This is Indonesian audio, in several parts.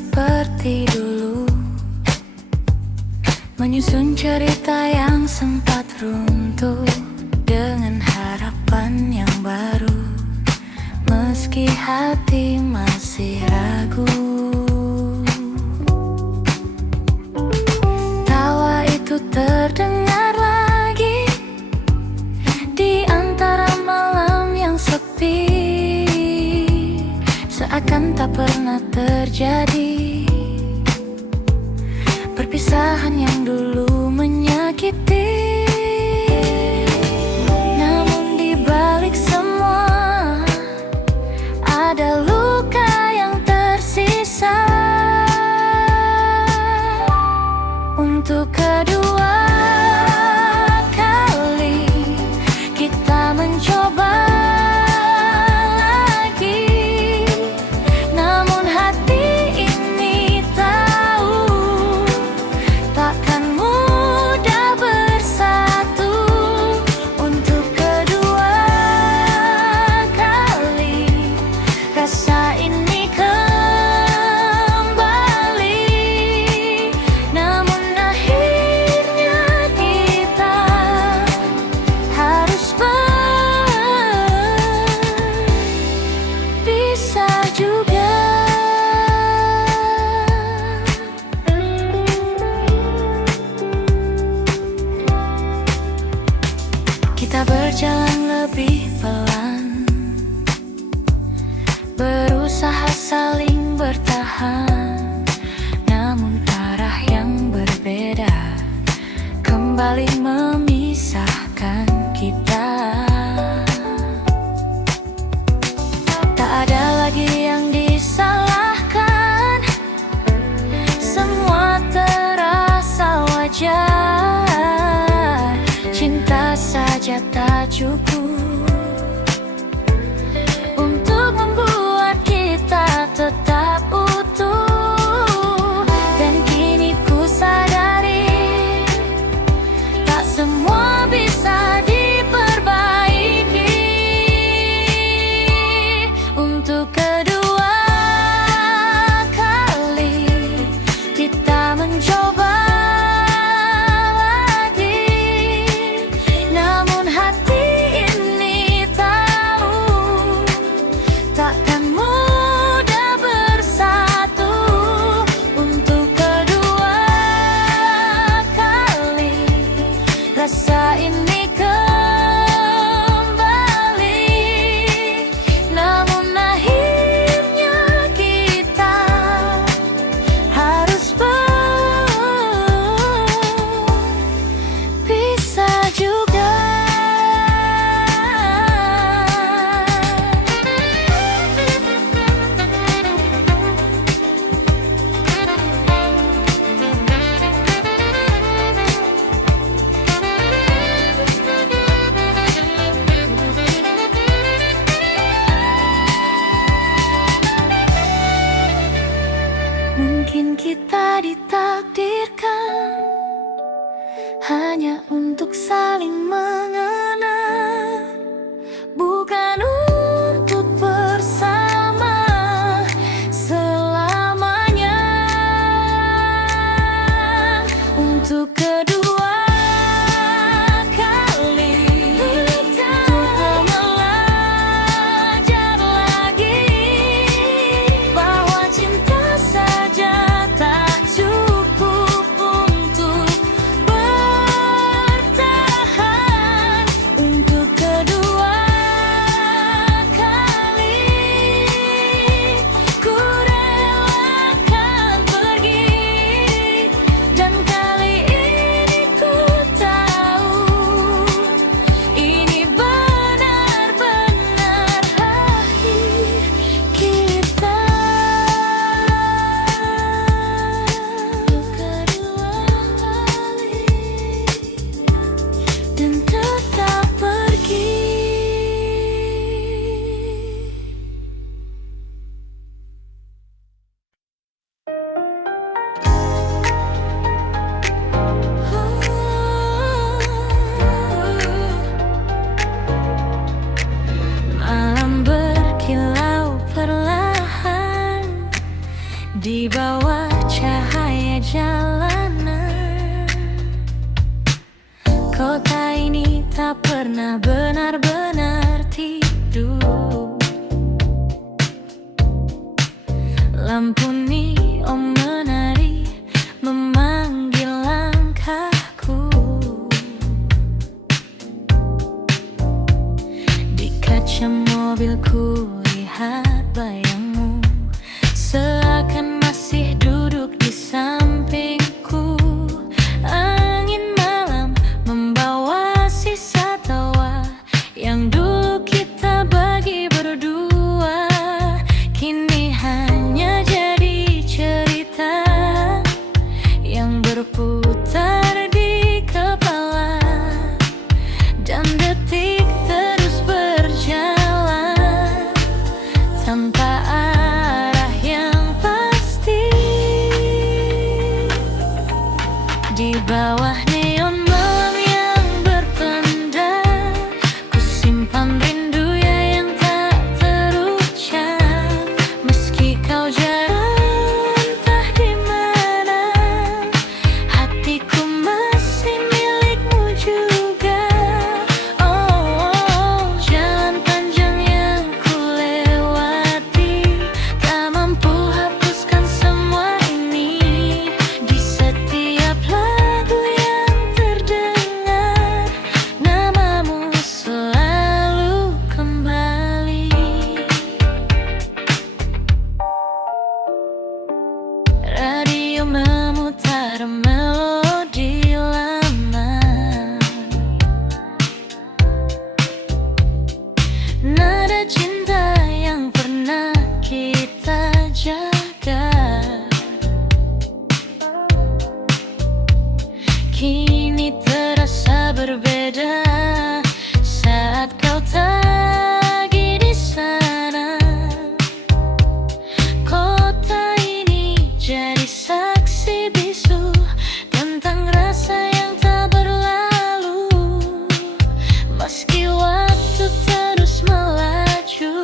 seperti dulu, menyusun cerita yang sempat runtuh dengan harapan yang baru, meski hati masih ragu. Tawa itu terdengar lagi di antara malam yang sepi, seakan tak pernah terjadi. Perpisahan yang dulu menyakiti, namun di balik semua ada luka yang tersisa. Untuk kedua kali kita mencoba lagi, namun hati ini tahu takkan mudah bersatu. Untuk kedua kali rasa ini kembali, namun akhirnya kita harus berpisah juga. Kita berjalan lebih pelan, berusaha saling bertahan, namun arah yang berbeda kembali memisahkan kita. Tak ada lagi yang disalahkan, semua terasa wajar. Cinta saja tak cukup untuk membuat kita tetap utuh. Dan kini ku sadari, tak semua bisa diperbaiki. Untuk kedua kali kita mencoba lagi, namun hati ini benar-benar tidur. Lampu neon menari memanggil langkahku. Di kaca mobilku lihat bayangmu, seakan masih duduk di sampingku. Angin malam membawa sisa tawa yang dulu kita bagi berdua. Kini hanya jadi cerita yang berputar di kepala, dan detik terus berjalan tanpa arah yang pasti. Di bawah neon malam yang berpendar, ku simpan rindu yang tak terucap. Meski kau jauh entah di mana, hatiku masih milikmu juga. Oh, jalan panjang yang ku lewati, tak mampu hapuskan semua ini. Di setiap lagu yang terdengar, namamu selalu kembali. Radio memutar melodi lama, nada cinta yang pernah kita jaga. Kini terasa berbeda saat kau lagi di sana. Kota ini jadi saksi bisu tentang rasa yang tak berlalu. Meski waktu terus melaju,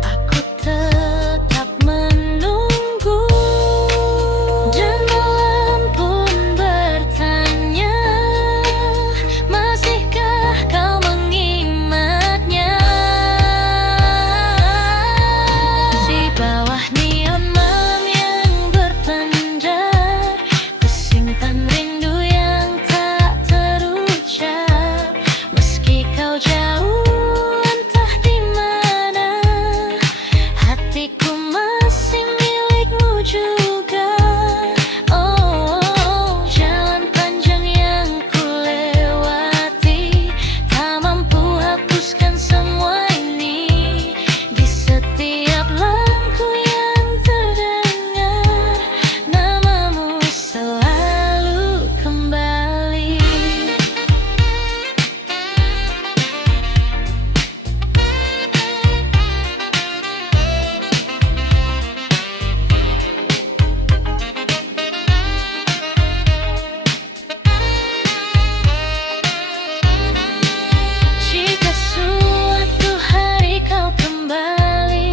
aku tetap menunggu. Dan malam pun bertanya, masihkah kau mengingatnya? Di bawah neon malam yang berpendar, ku simpan rindu yang tak terucap. Meski kau jauh entah di mana, hatiku masih milikmu juga. Oh, jalan panjang yang ku lewati, tak mampu hapuskan semua ini. Di setiap lagu yang terdengar, namamu selalu kembali. Jika suatu hari kau kembali,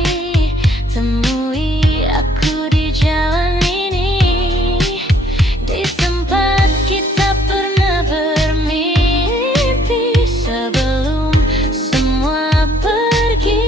temui aku di jalan ini, di tempat kita pernah bermimpi sebelum semua pergi.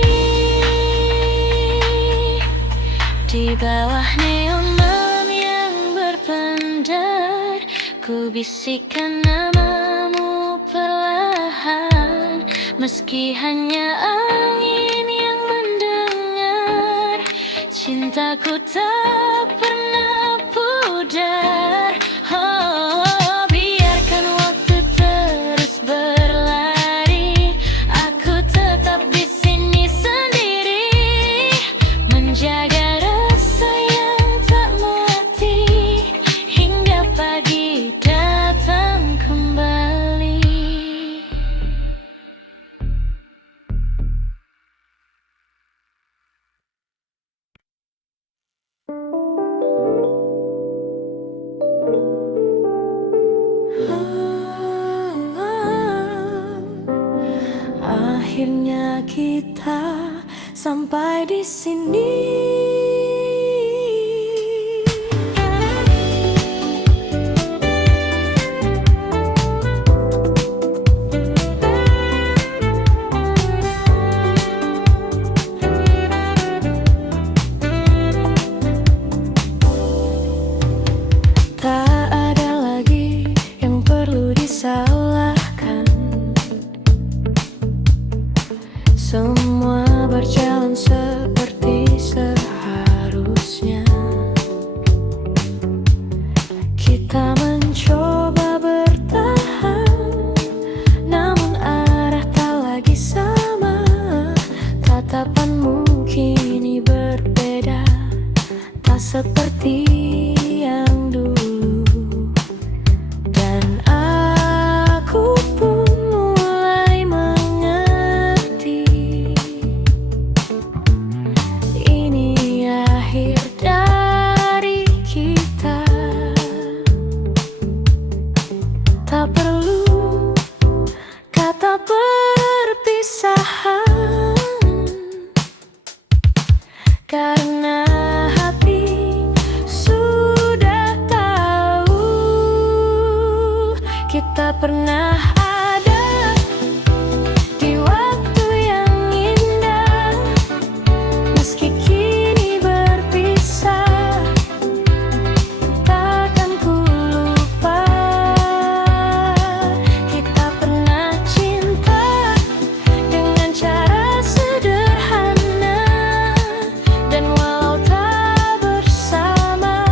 Di bawah neon malam yang berpendar, ku bisikkan namamu perlahan. Meski hanya angin yang mendengar, cintaku tak pernah pudar. Oh, biarkan waktu terus berlari, aku tetap di sini sendiri, menjaga rasa yang tak mati hingga pagi datang kembali. Akhirnya kita sampai di sini. Semua berjalan seperti seharusnya. Kita mencoba bertahan, namun arah tak lagi sama. Tatapanmu kini berbeda, tak seperti yang dulu. Dan aku pun mulai mengerti, ini akhir dari kita. Tak perlu kata perpisahan, karena hati sudah tahu kita pernah ada di waktu yang indah. Meski kini berpisah, takkan ku lupa. Kita pernah cinta dengan cara sederhana, dan walau tak bersama,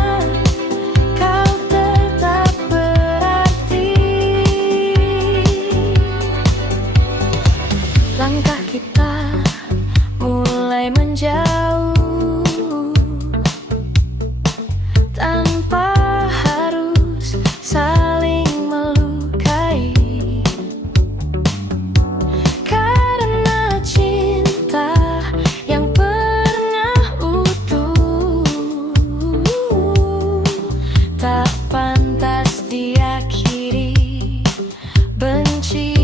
kau tetap berarti. Langkah kita mulai menjauh, tanpa harus saling melukai. Karena cinta yang pernah utuh tak pantas diakhiri benci.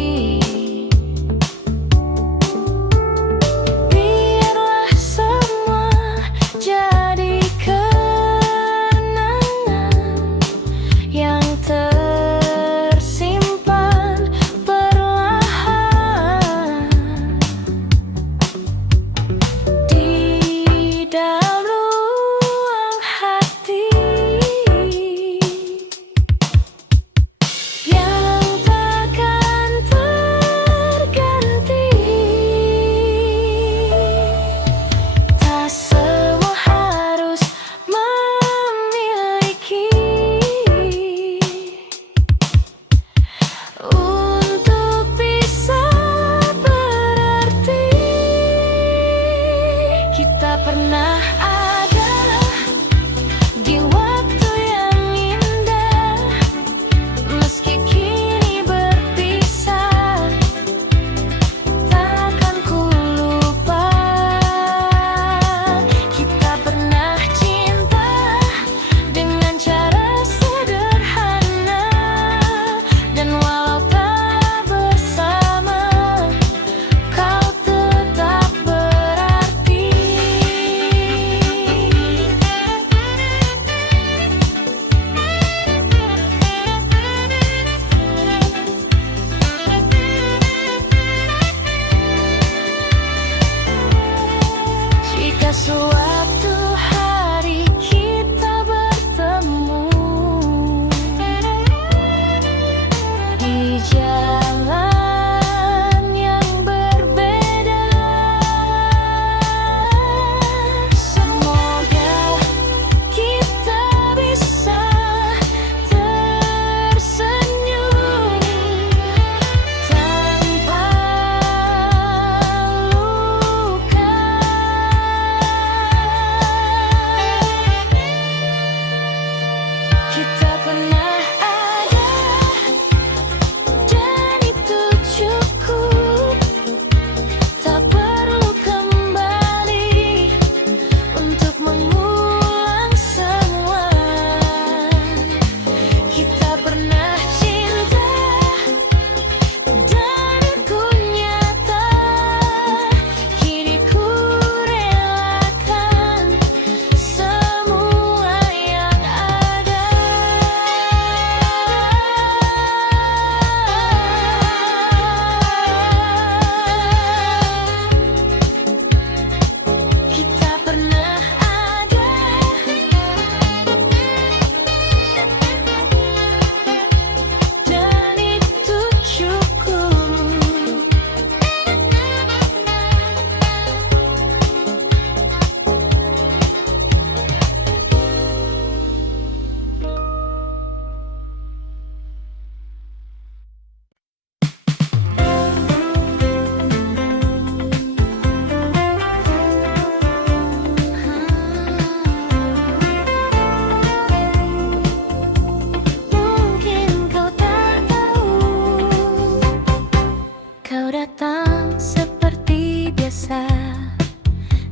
Kau datang seperti biasa,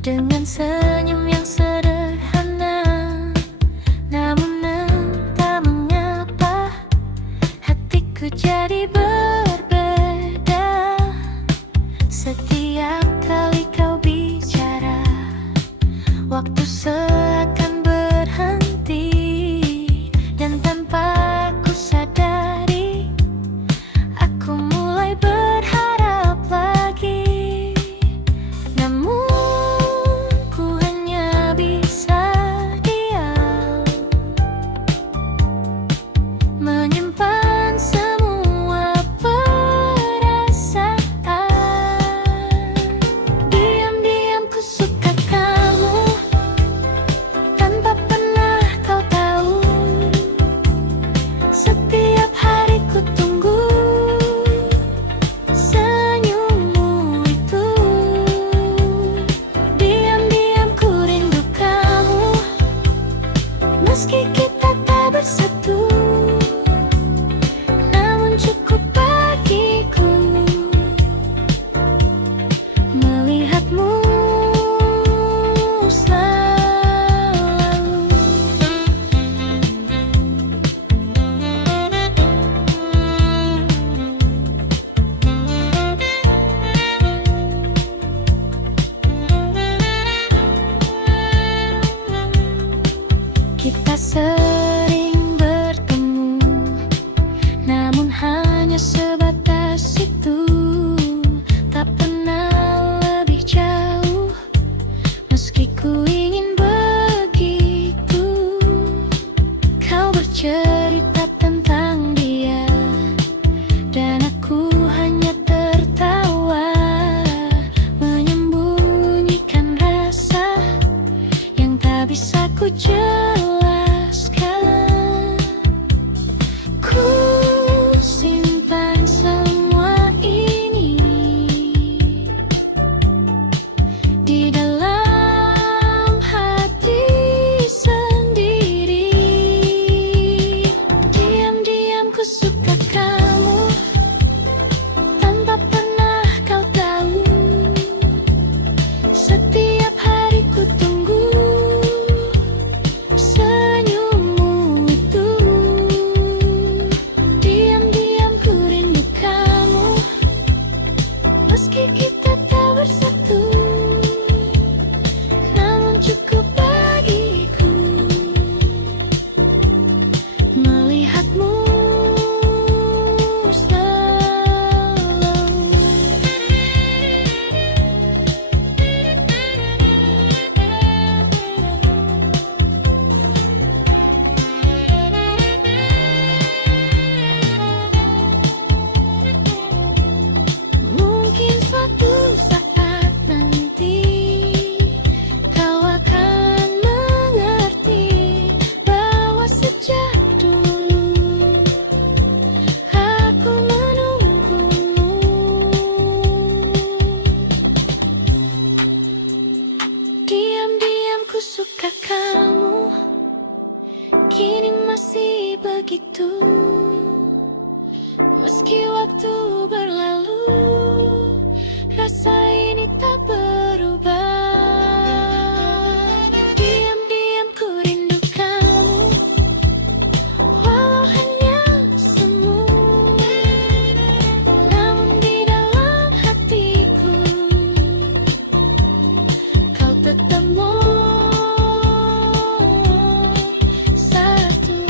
dengan senyum yang sederhana. Namun entah mengapa hatiku jadi berbeda. Setiap kali kau bicara, waktu seakan berhenti. Dan tanpa ku sadari, aku mulai berharap lagi. Namun ku hanya bisa diam, menyimpan semua perasaan. Diam-diam ku suka kamu, tanpa pernah kau tahu. Setiap hari ku tunggu senyummu itu. Diam-diam ku rindu kamu, meski kita tak bersatu. Namun cukup bagiku melihatmu selalu. Kita sering bertemu, namun hanya sebatas itu. Tak pernah lebih jauh, meski ku ingin begitu. Kau bercerita tentang dia, dan aku hanya tertawa, menyembunyikan rasa yang tak bisa ku jelaskan. Ku simpan semua ini di dalam hati sendiri. Diam-diam ku suka kamu, tanpa pernah kau tahu. Setiap hari ku tunggu senyummu itu. Diam-diam ku rindu kamu, meski kita tak bersatu. Namun cukup bagiku melihatmu selalu. Mungkin suatu saat nanti kau akan mengerti bahwa sejak dulu aku menunggumu. Diam-diam ku suka kamu, kini masih begitu. Meski waktu berlalu, rasa ini tak berubah. Diam-diam ku rindu kamu, walau hanya semu. Namun di dalam hatiku, kau tetap satu.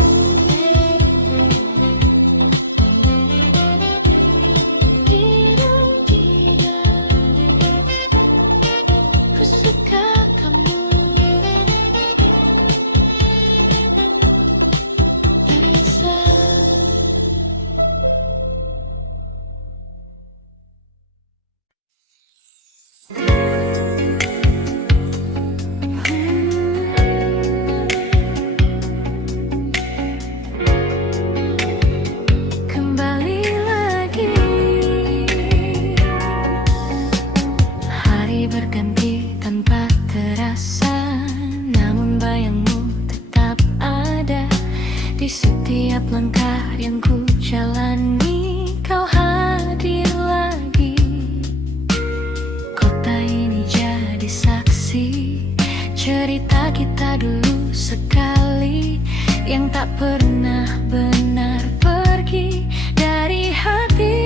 pernah benar pergi dari hati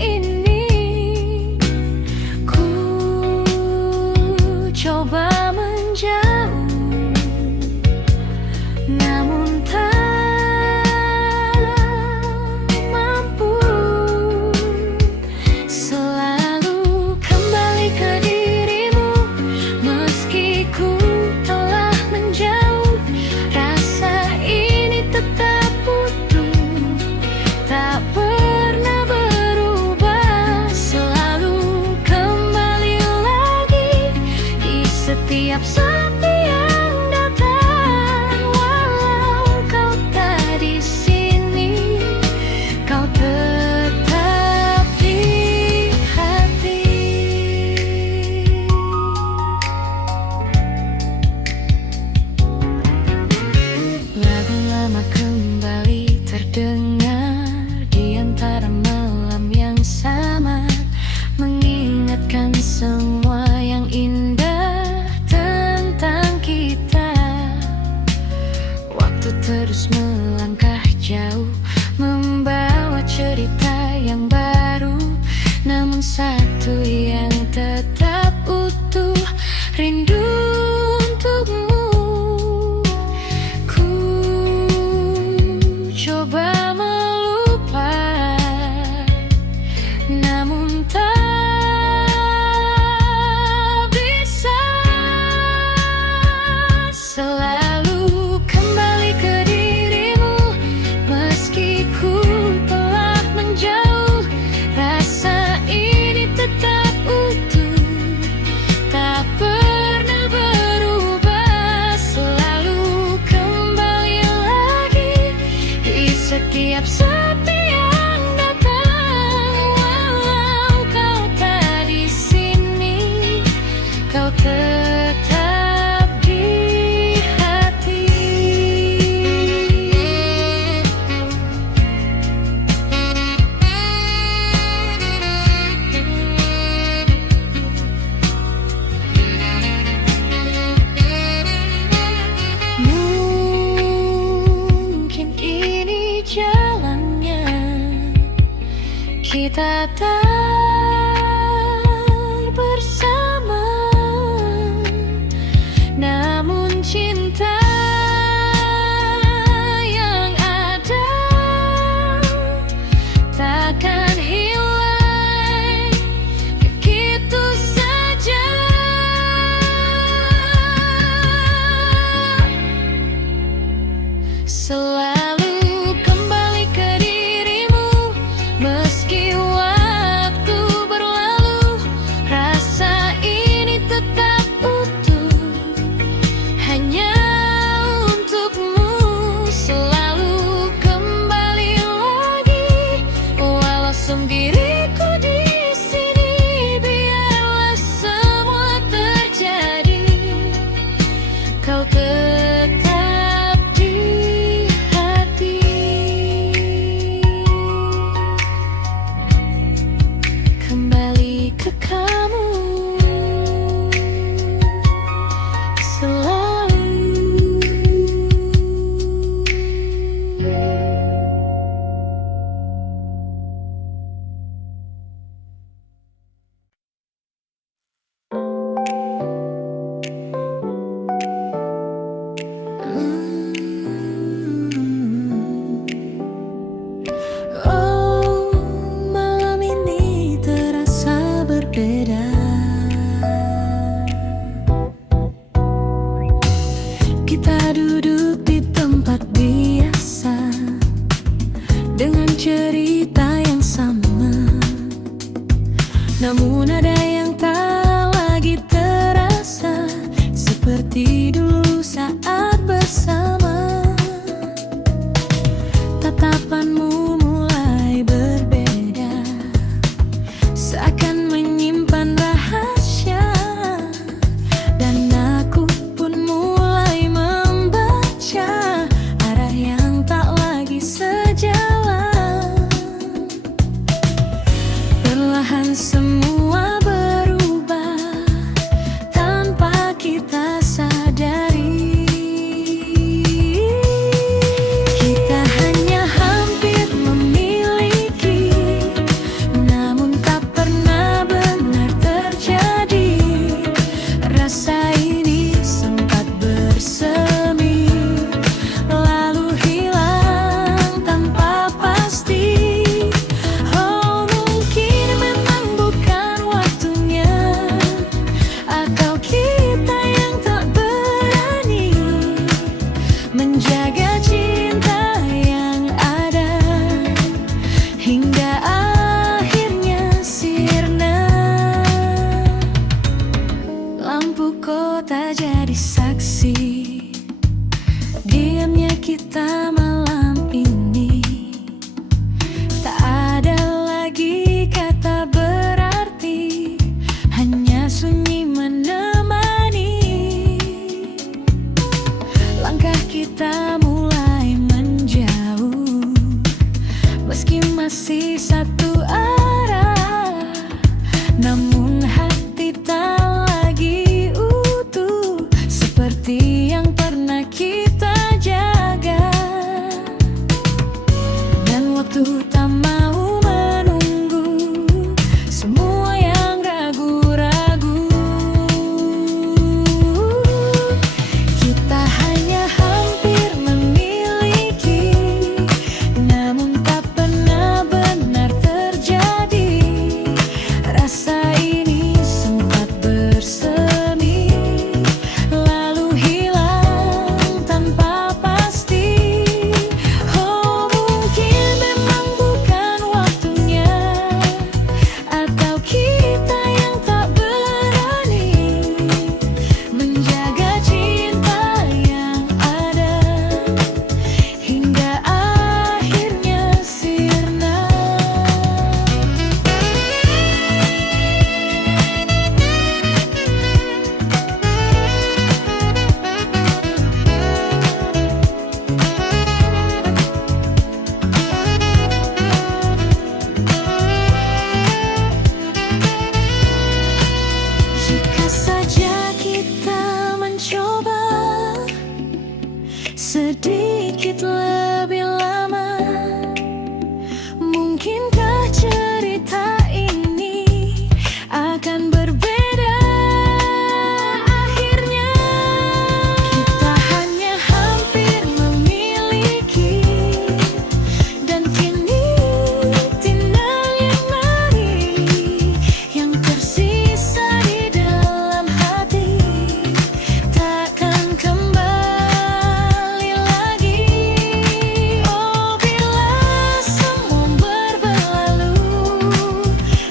ini. Ku coba menjauh, namun tak mampu. Selalu kembali ke dirimu, meski ku telah menjauh. Rasa ini tetap utuh, tak pernah berubah. Selalu kembali lagi di setiap sepi yang datang. Walau kau tak di sini, kau tetap di hati. Lagu lama kembali terdengar di antara malam yang sama, mengingatkan semua yang indah tentang kita. Waktu terus melangkah jauh, membawa cerita yang baru, namun satu yang tetap utuh, rindu untukmu. Ku coba melupakan, namun tak bisa. Selalu kembali ke dirimu, meski ku telah menjauh. Rasa ini tetap utuh, tak pernah berubah. Selalu kembali lagi di setiap sepi yang datang. Walau kau tak di sini, kau tetap di hati. Mungkin ini jalannya, kita tak bersama, namun cinta yang ada takkan hilang begitu saja. Selalu kembali ke dirimu, meski waktu berlalu. Rasa ini tetap utuh, hanya untukmu. Selalu kembali lagi, walau sendiriku di sini. Biarlah semua terjadi, kau tetap di hati. Kembali ke kamu selalu. Oh, malam ini terasa berbeda. Kita duduk di tempat biasa, dengan cerita yang sama, namun ada yang tak lagi terasa seperti dulu saat bersama. Tatapanmu mulai berbeda, seakan menyimpan rahasia, dan aku pun mulai membaca arah yang tak lagi sejalan. Perlahan semua berubah tanpa kita sadari. namun hati tak lagi utuh seperti yang pernah kita jaga. Dan waktu tak mau menunggu semua yang ragu-ragu. Kita hanya hampir memiliki, namun tak pernah benar terjadi. Rasa ini sempat bersemi, lalu hilang tanpa pasti. Oh, mungkin memang bukan waktunya, atau kita yang tak berani menjaga cinta yang ada hingga akhirnya sirna. Jika saja kita mencoba sedikit lebih lama, mungkinkah cerita ini akan berbeda akhirnya. Kita hanya hampir memiliki, dan kini tinggal yang mari yang tersisa di dalam hati, takkan kembali lagi. Oh, bila semua berlalu,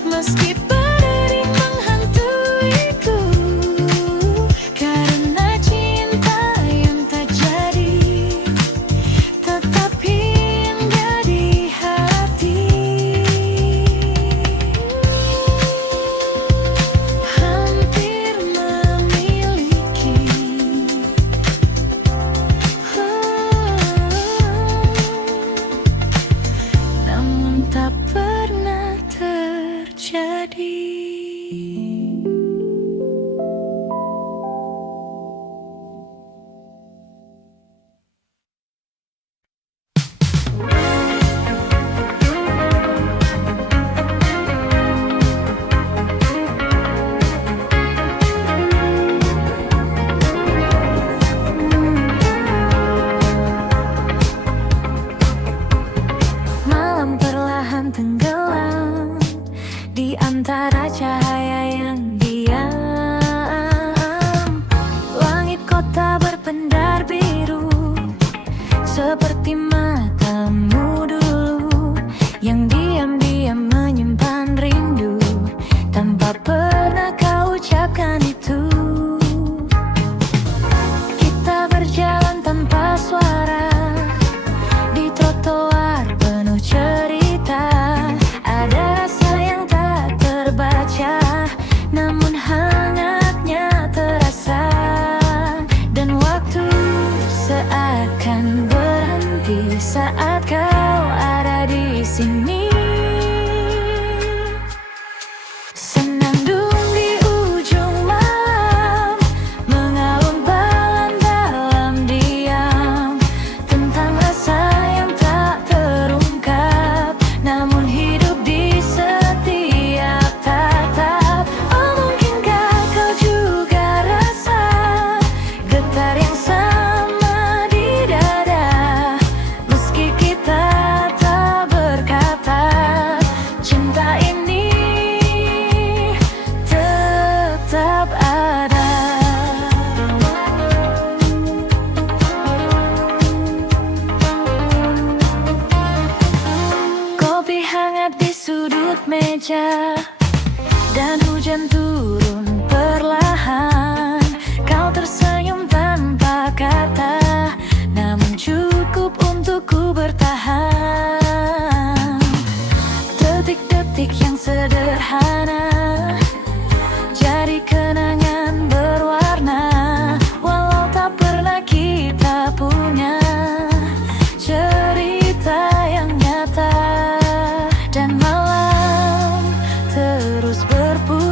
meski berdiri menghantuiku, karena cinta yang tak jadi tetap hingga di hati. Hampir memiliki, namun tak pernah terjadi. Malam perlahan tenggelam di antara cahaya yang diam. Langit kota berpendar biru seperti matamu dulu, yang diam-diam menyimpan rindu tanpa pernah kau ucapkan itu. Kita berjalan tanpa suara di trotoar penuh cerita. Ada rasa yang tak terbaca, namun hangatnya terasa. Dan waktu seakan berhenti saat kau ada di sini. Senandung di ujung malam, mengalun balan dalam diam, tentang rasa yang tak terungkap, namun hidup di setiap tatap. Oh, mungkinkah kau juga rasa getar yang sama di dada, meski kita tak berkata, cinta ini tetap ada. Kopi hangat di sudut meja, dan hujan turun perlahan. Kau tersenyum tanpa kata, namun cukup untukku bertahan. Detik-detik yang sederhana jadi kenangan berwarna, walau tak pernah kita punya cerita yang nyata. Dan malam terus berputar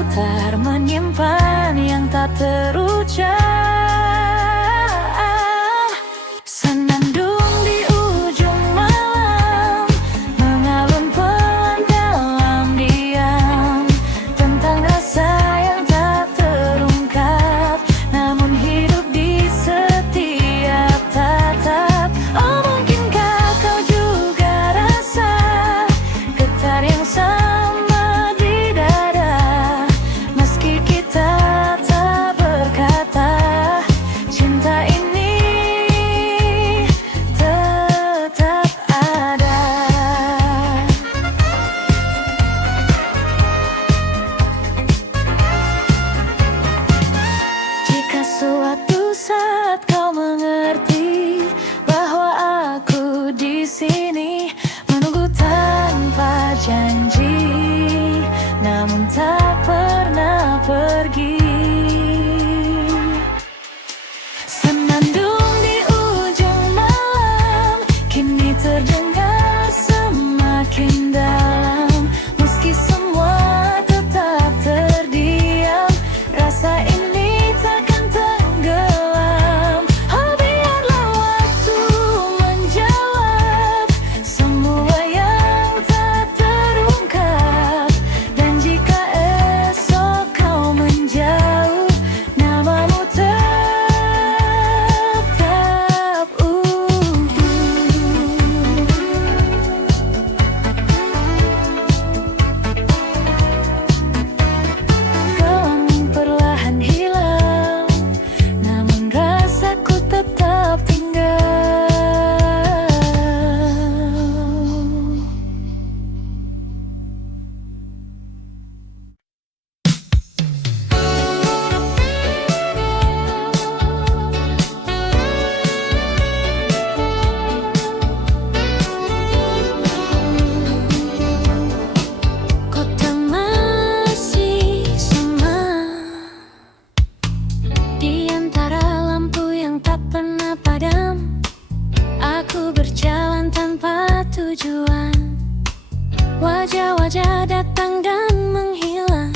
wajah-wajah datang dan menghilang,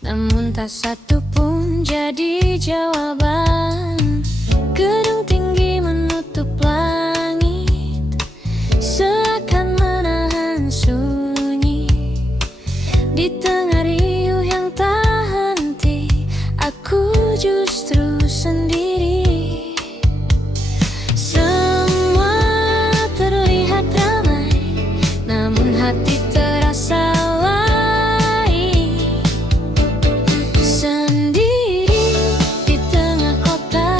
namun tak satu pun jadi jawaban. Gedung tinggi menutup langit, seakan menahan sunyi. Di tengah riuh yang tak henti, aku justru sendiri. Semua terlihat ramai, namun hati terasa lain. Sendiri di tengah kota,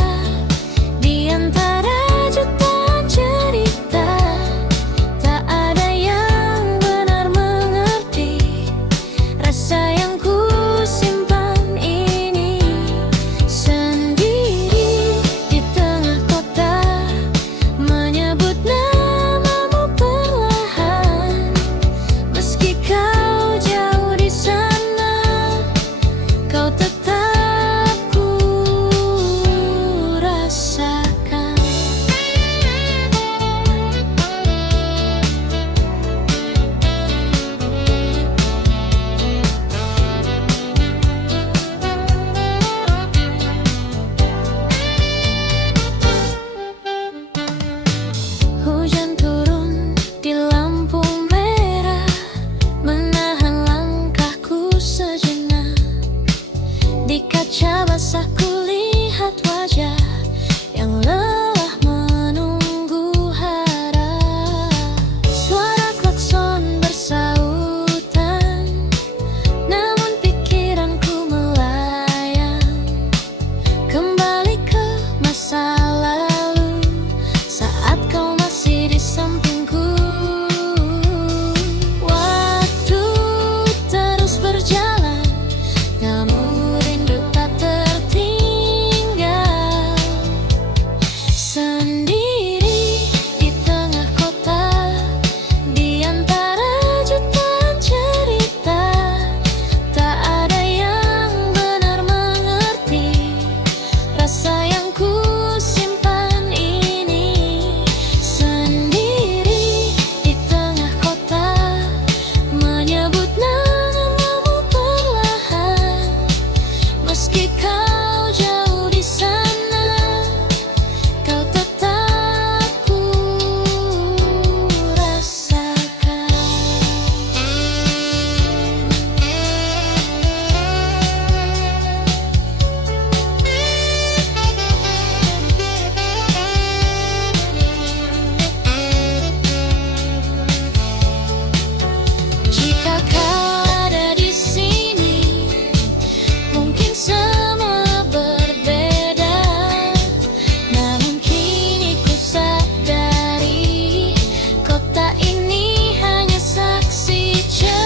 di antara jutaan cerita, tak ada yang benar mengerti rasa yang ku simpan ini. Sendiri di tengah kota, menyebut namamu perlahan. Meski kau jauh di sana, kau tetap ku rasakan. Hujan turun di lampu merah, menahan langkahku sejenak. Di kaca basah kulihat wajah yang lelah menunggu harap. Suara klakson bersautan, namun pikiranku melayang kembali ke masa lalu, saat kau masih di sampingku. Waktu terus berjalan, namun rindu tak tertinggal. Sendiri di tengah kota, di antara jutaan cerita, tak ada yang benar mengerti rasa yang ku simpan ini. Sendiri di tengah kota, menyebut namamu perlahan. Meski kau jauh di sana, kau tetap ku rasakan. Jika kau ada di sini, mungkin semua berbeda. Namun kini ku sadari, kota ini hanya saksi cerita.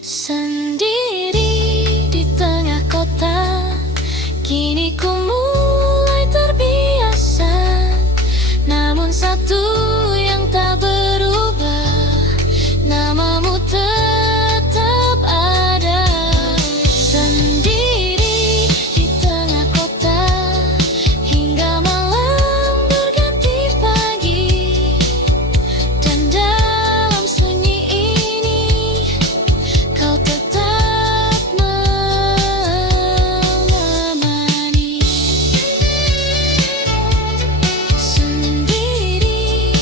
Sendiri di tengah kota, kini ku mulai terbiasa. Namun satu yang tak berubah, namamu tetap ada. Sendiri di tengah kota, hingga malam berganti pagi. Dan dalam sunyi ini, kau tetap menemani. Sendiri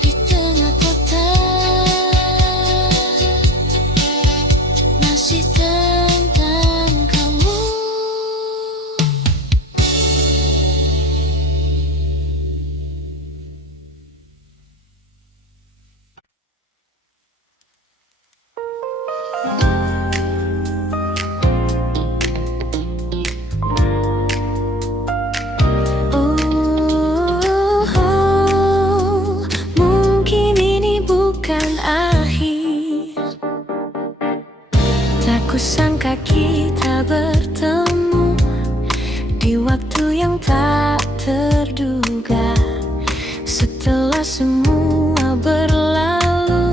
di tengah kota, masih tentang kamu. Mungkin ini bukan akhir. Tak kusangka kita bertemu di waktu yang tak terduga. Setelah semua berlalu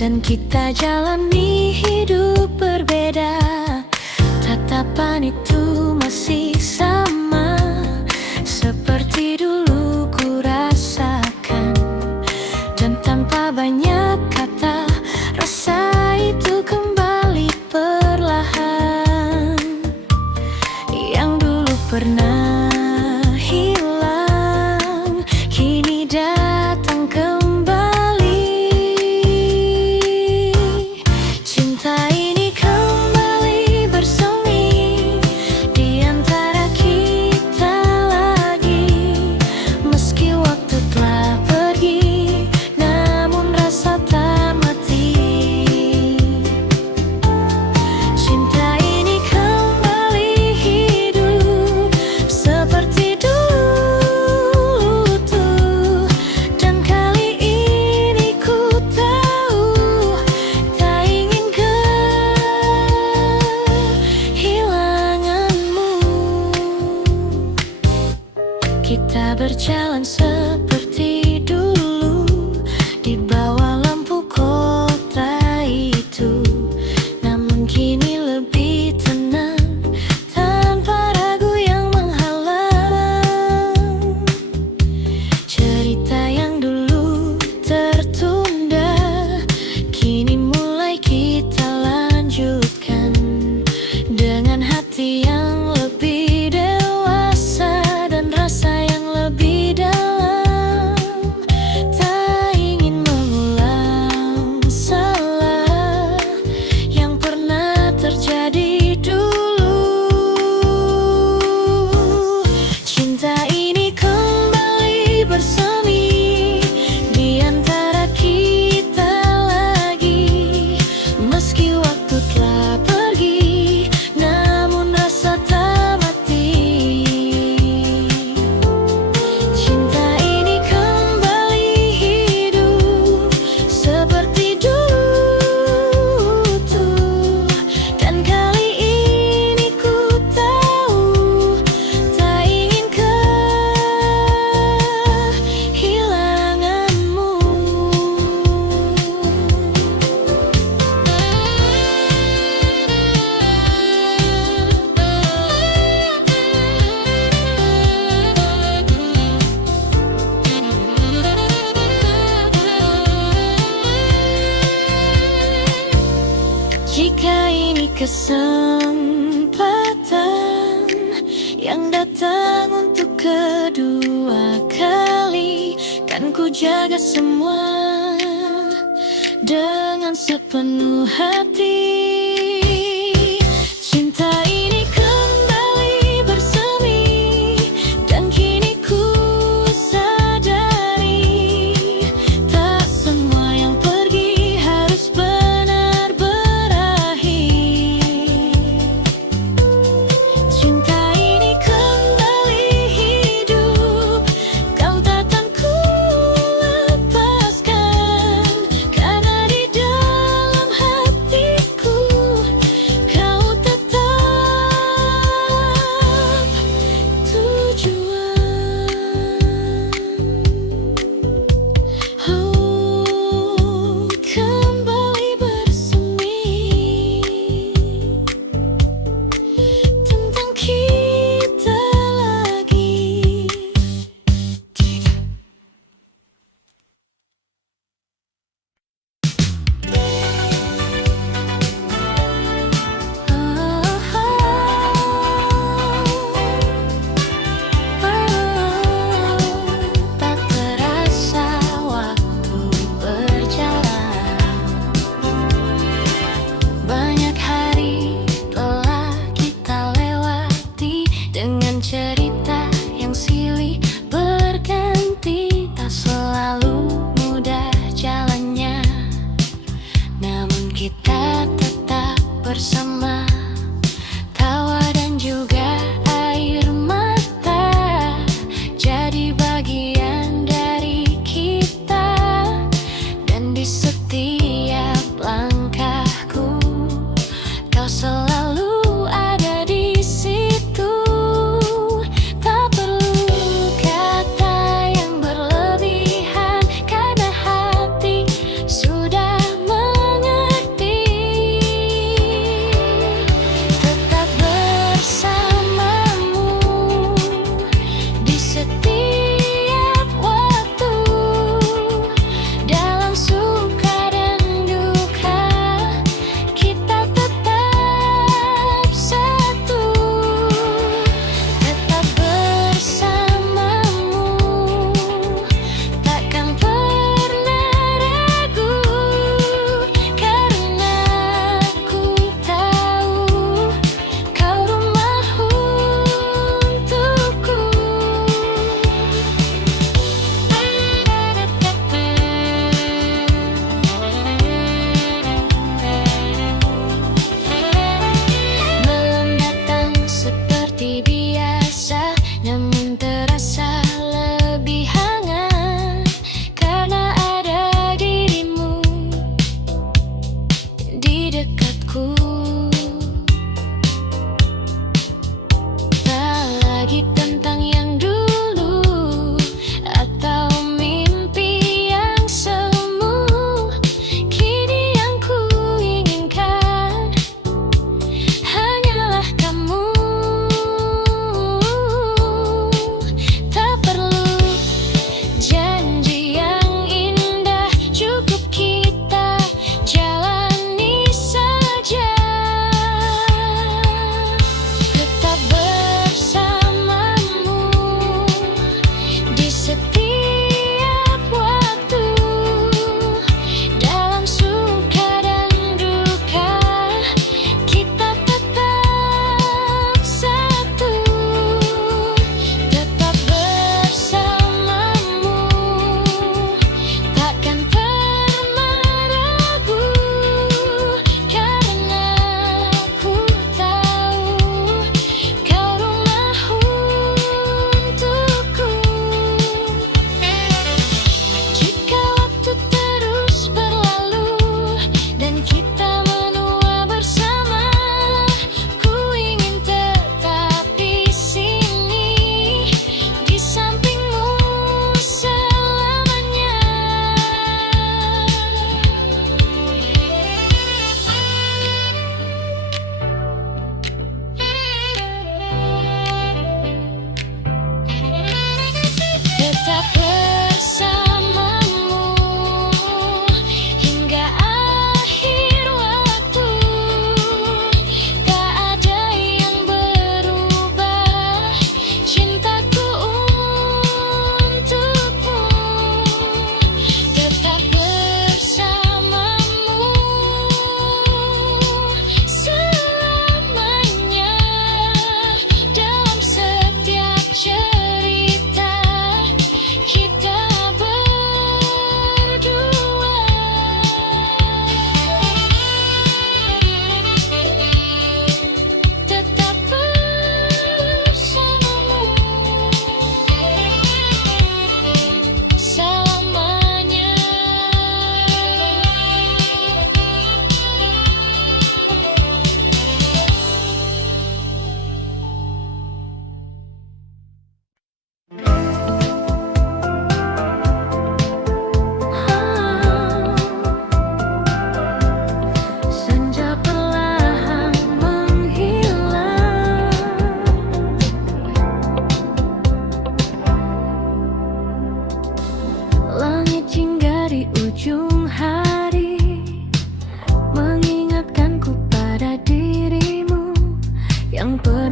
dan kita jalani hidup berbeda, tatapan itu masih sama seperti dulu. Jika ini kesempatan yang datang untuk kedua kali, kan ku jaga semua dengan sepenuh hati. Cinta ini kembali bersemi, dan kini ku sadari, tak semua yang pergi harus benar berakhir. Cinta ini kembali hidup, kau takkan ku lepaskan, karena di dalam hatiku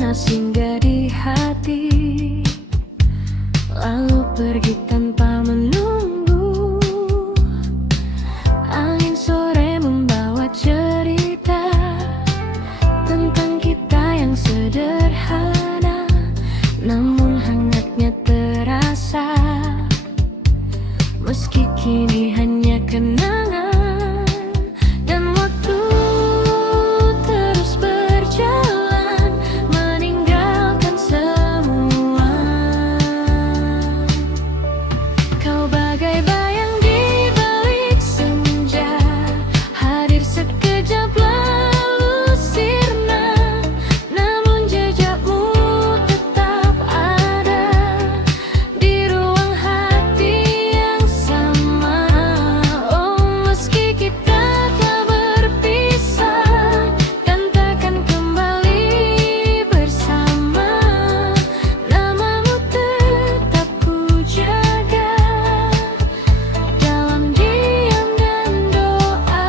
pernah singgah di hati, lalu pergi tanpa menunggu. Angin sore membawa cerita tentang kita yang sederhana, namun hangatnya terasa. Meski kini hanya kenangan, dan waktu terus berjalan meninggalkan semua. Kau bagai bayang di balik senja, hadir sekejap lalu sirna, namun jejakmu tetap ada di ruang hati yang sama. Oh, meski kita telah berpisah dan takkan kembali bersama, namamu tetap ku jaga dalam diam dan doa.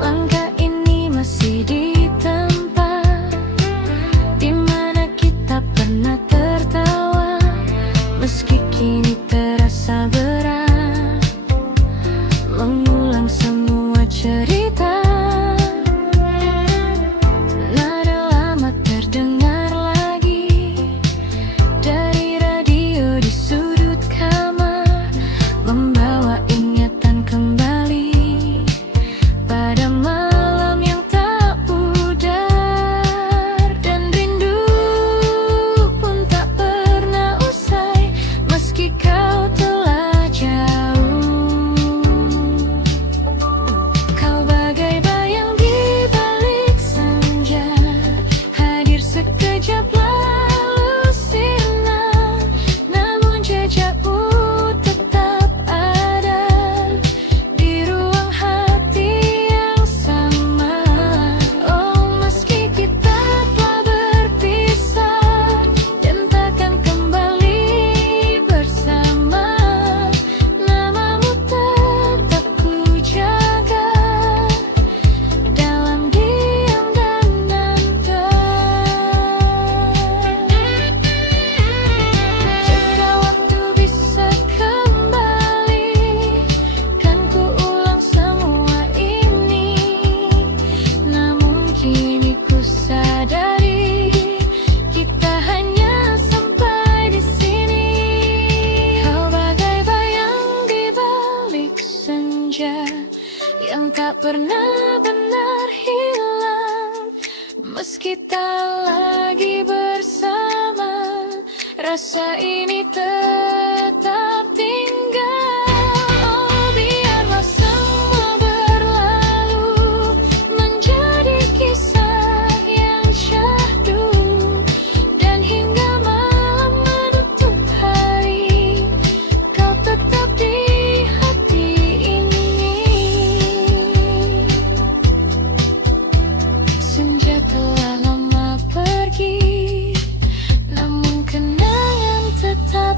Langkah ini masih di tempat di mana kita pernah tertawa, meski kini terasa berat mengulang semua cerita. Nada lama terdengar lagi dari radio di sudut kamar, membawa ingatan kembali pada malam yang tak pudar. Dan rindu pun tak pernah usai, meski kau telah jauh. Kau bagai bayang di balik senja, hadir sekejap lalu sirna, namun jejakmu tetap ada di ruang hati yang sama. Oh, meski kita telah berpisah dan takkan kembali bersama, namamu tetap ku jaga dalam diam dan nanti. Jika waktu bisa kembali, kan ku ulang semua ini. Namun kini ku sadari kita hanya sampai di sini. Kau bagai bayang di balik senja yang tak pernah benar hilang, meski tak lagi bersama, rasa ini tetap tinggal. Oh, biarlah semua berlalu menjadi kisah yang syahdu, dan hingga malam menutup hari, kau tetap di hati ini. Senja telah lama pergi, namun kenangan tetap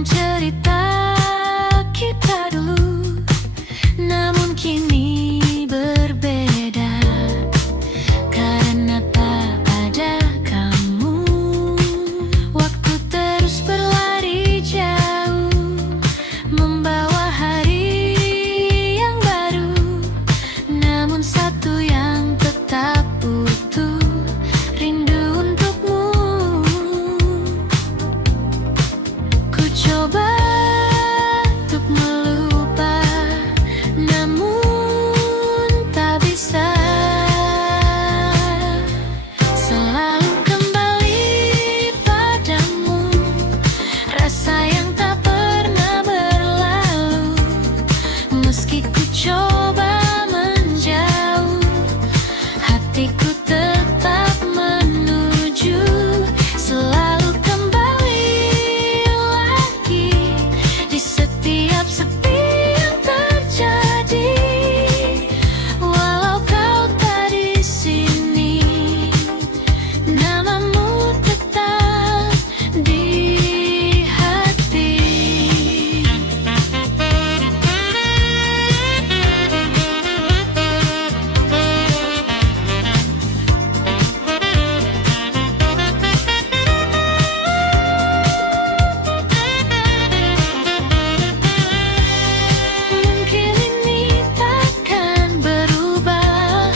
dengan cerita kita dulu, namun kini berbeda karena tak ada kamu. Waktu terus berlari jauh, membawa hari yang baru, namun satu yang tetap utuh, rindu untukmu. Ku coba untuk melupa, namun tak bisa. Selalu kembali padamu, rasa yang tak pernah berlalu. Meski ku coba menjauh, hatiku tetap menuju. Selalu kembali lagi di setiap sepi yang terjadi. Walau kau tak di sini, namamu tetap di hati. Mungkin ini takkan berubah,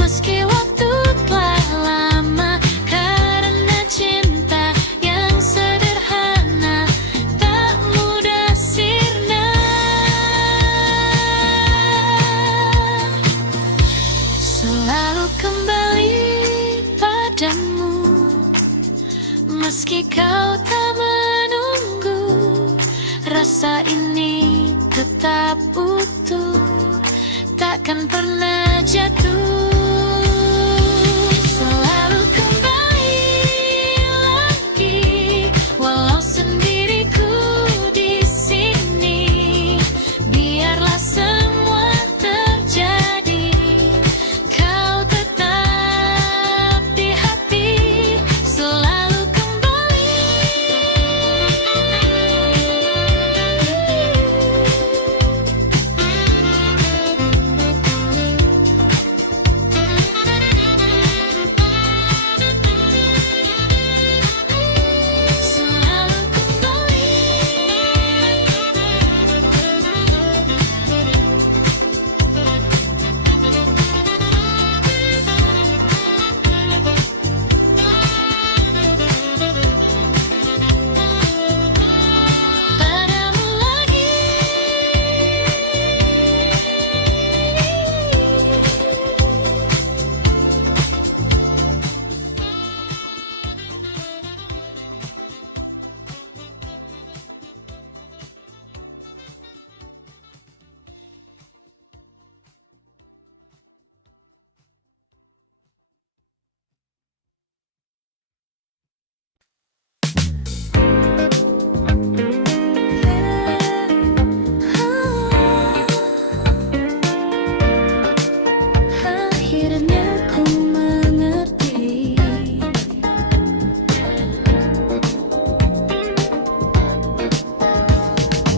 meski waktu telah lama, karena cinta yang sederhana tak mudah sirna. Selalu kembali padamu, meski kau tak menunggu, rasa ini tetap utuh, takkan pernah jatuh. Selalu kembali lagi, walau sendiriku di sini. Biarlah semua terjadi, kau tetap di hati. Selalu kembali. Selalu kembali. Padamu lagi. Akhirnya ku mengerti,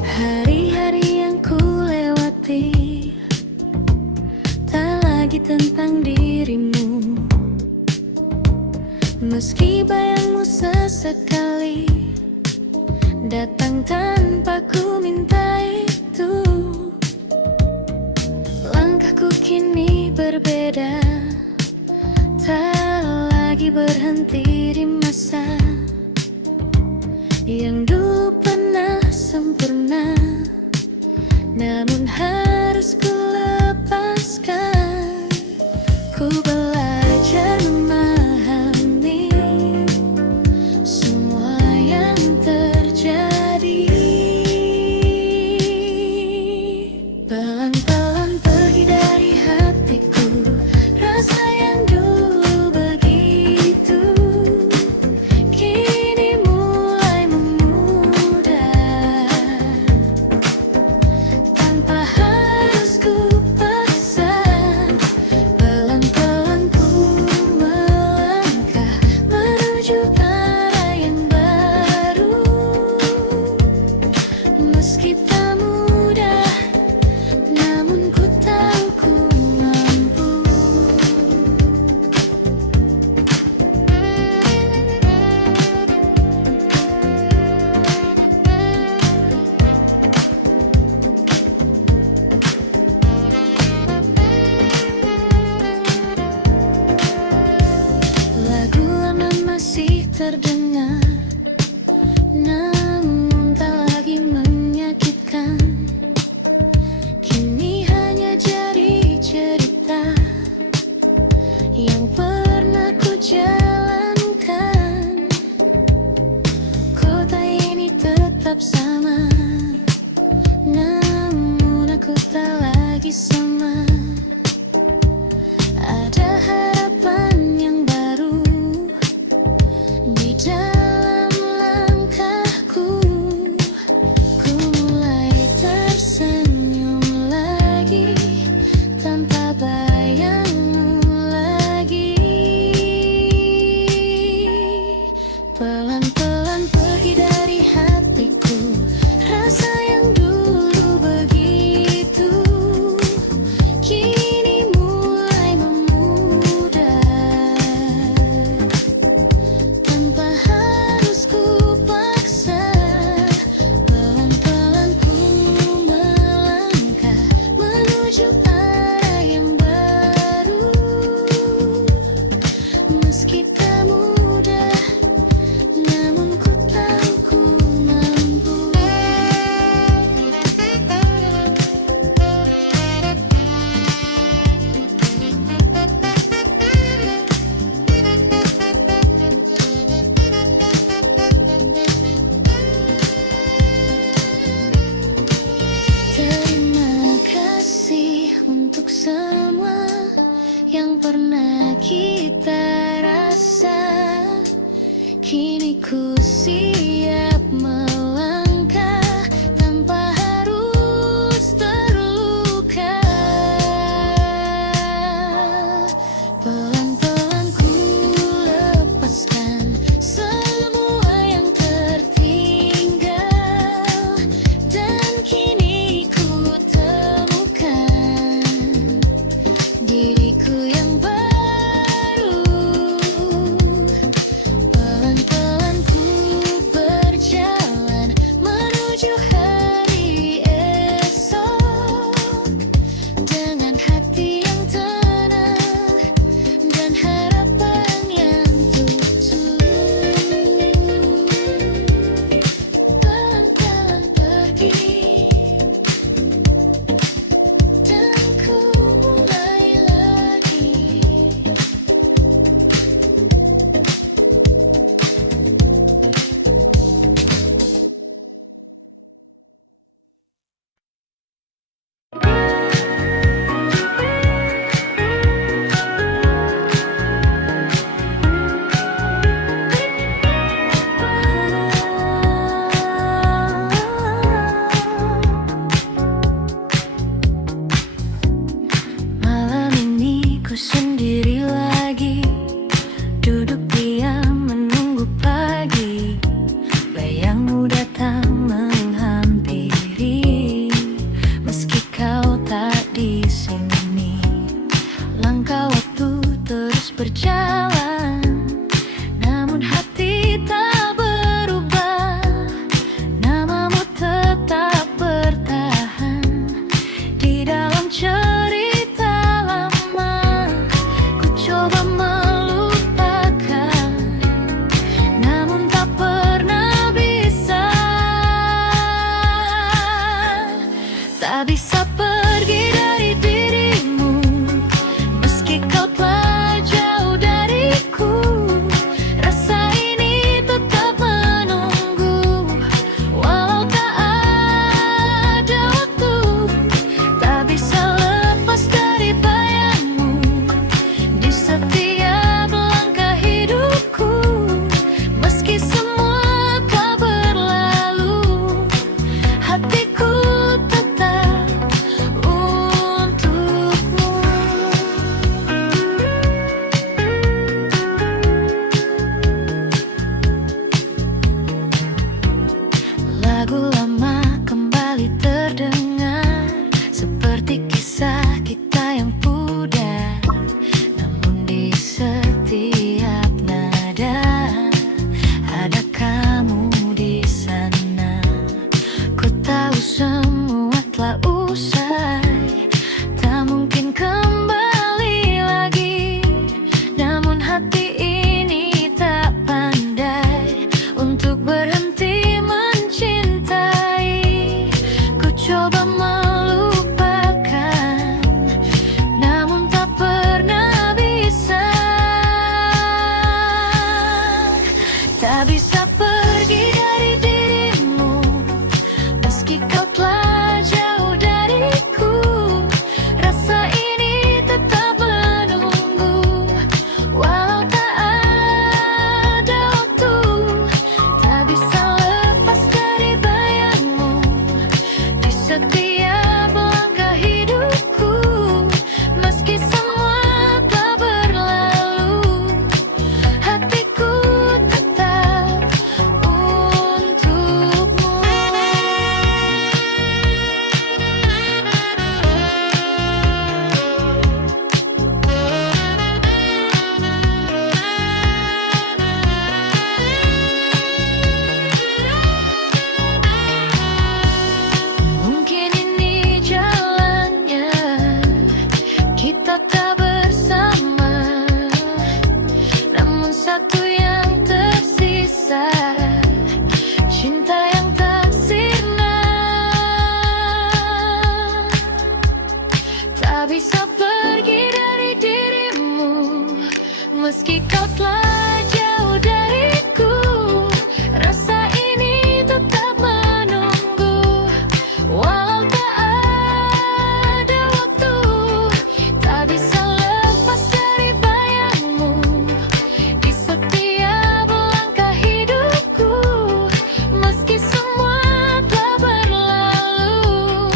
hari-hari yang ku lewati tak lagi tentang dirimu. Meski bayangmu sesekali datang tanpa ku minta itu, langkahku kini berbeda, tak lagi berhenti di masa yang dulu pernah sempurna, namun harus ku lepaskan. Ku belajar memahami semua yang terjadi. Pelan-pelan pergi dari hatiku, rasa yang dulu begitu kini mulai memudar. Meski tak mudah, namun ku tahu ku mampu. Lagu lama masih terdengar, namun tak lagi menyakitkan. Kini hanya jadi cerita yang pernah ku jalankan. Kota ini tetap sama, namun aku tak lagi sama. Ada harapan yang baru di dalam langkahku. Ku mulai tersenyum lagi tanpa bayangmu lagi. Pelan-pelan pergi dari hatiku rasa yang dulu begitu, kini mulai memudar tanpa harus ku paksa. Pelan-pelan ku melangkah menuju arah yang baru. Meski tak mudah, namun ku tahu ku mampu. Terima kasih untuk semua yang pernah kita rasa. Kini ku siap melangkah tanpa harus terluka. Pelan-pelan ku lepaskan semua yang tertinggal, dan kini ku temukan diriku yang baru. Pelan-pelan ku berjalan menuju hari esok dengan hati yang tenang dan harapan yang tutup. Pelan-pelan pergi dan ku mulai lagi. Malam ini ku sendiri lagi, duduk diam menunggu pagi. Bayangmu datang menghampiri, meski kau tak di sini. Langkah waktu terus berjalan, namun hati tak berubah. Namamu tetap bertahan di dalam cerita lama. Ku coba melupakan, namun tak pernah bisa. Tak bisa pergi dari dirimu, meski kau telah jauh dariku. Rasa ini tetap menunggu, walau tak ada waktu. Tak bisa lepas dari bayangmu di setiap langkah hidupku. Meski semua tak berlalu, hatiku tetap bisa pergi dari dirimu, meski kau telah jauh dariku. Rasa ini tetap menunggu, walau tak ada waktu. Tak bisa lepas dari bayangmu di setiap langkah hidupku. Meski semua telah berlalu,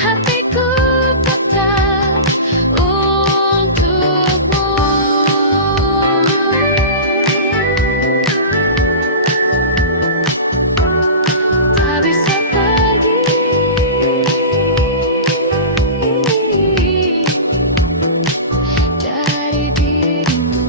hatiku tetap untukmu. Tak bisa pergi dari dirimu.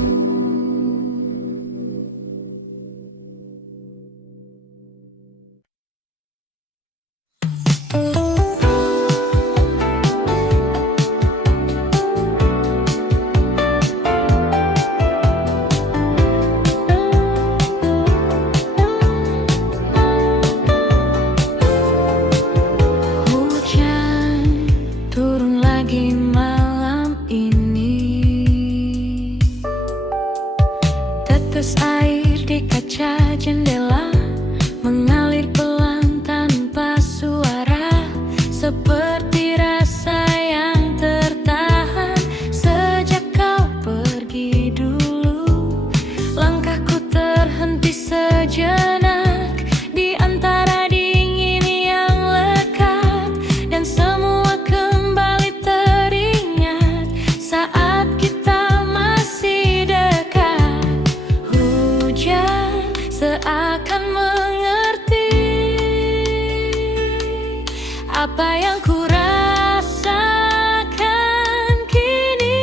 Hujan turun lagi malam ini. Tetes air di kaca jendela mengalir pelan tanpa suara, seperti rasa yang tertahan sejak kau pergi dulu. Langkahku terhenti sejenak di antara dingin yang lekat, dan semua kembali teringat saat kita masih dekat. Hujan seakan mengerti apa yang ku rasakan kini.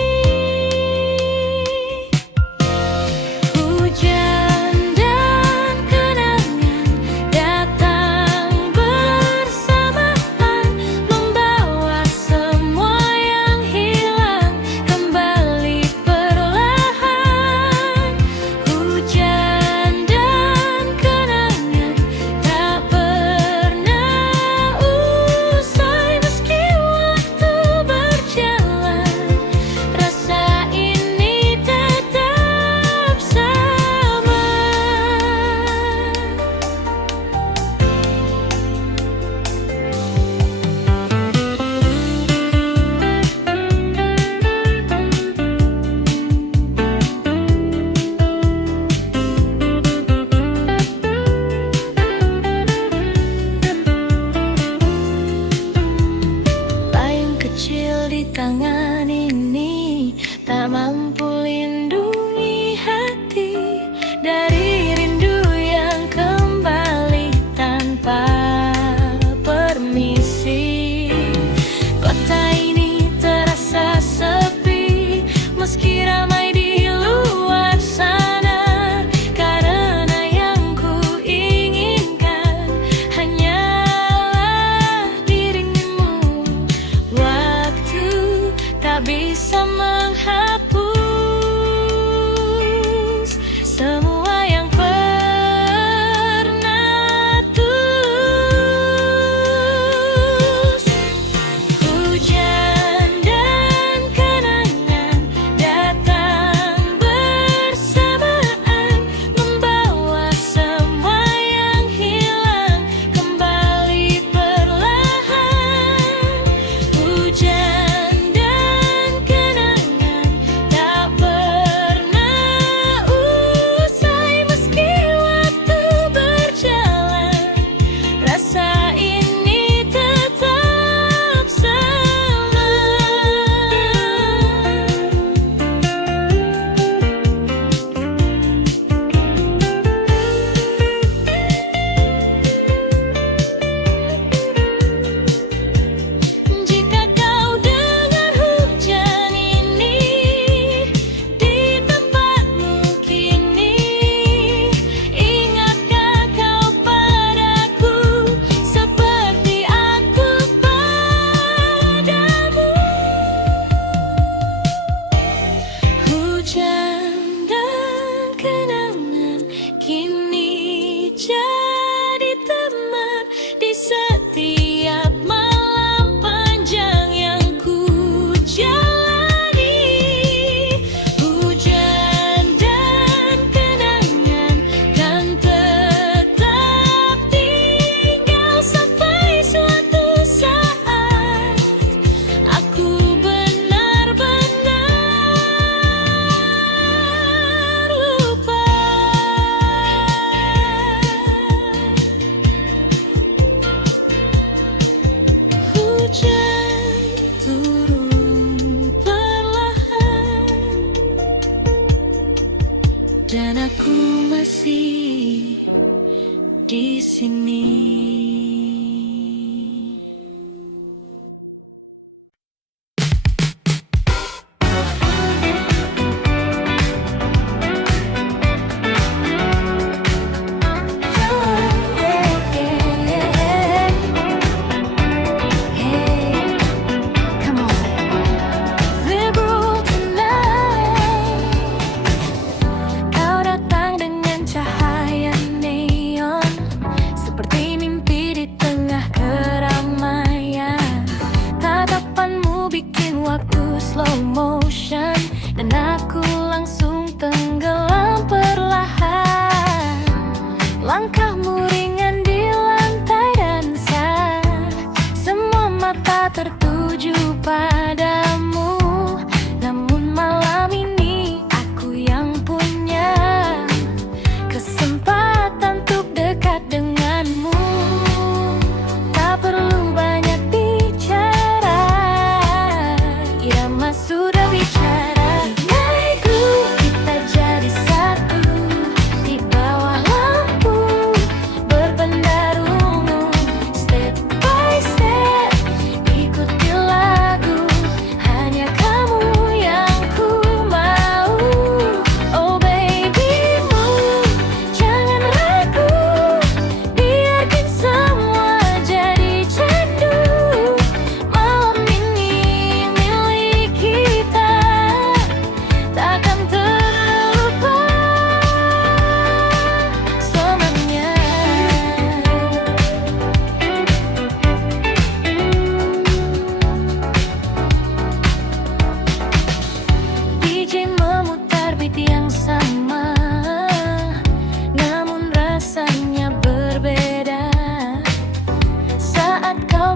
Hujan dan kenangan datang bersamaan, membawa semua yang hilang kembali perlahan. Hujan dan kenangan tak pernah usai, meski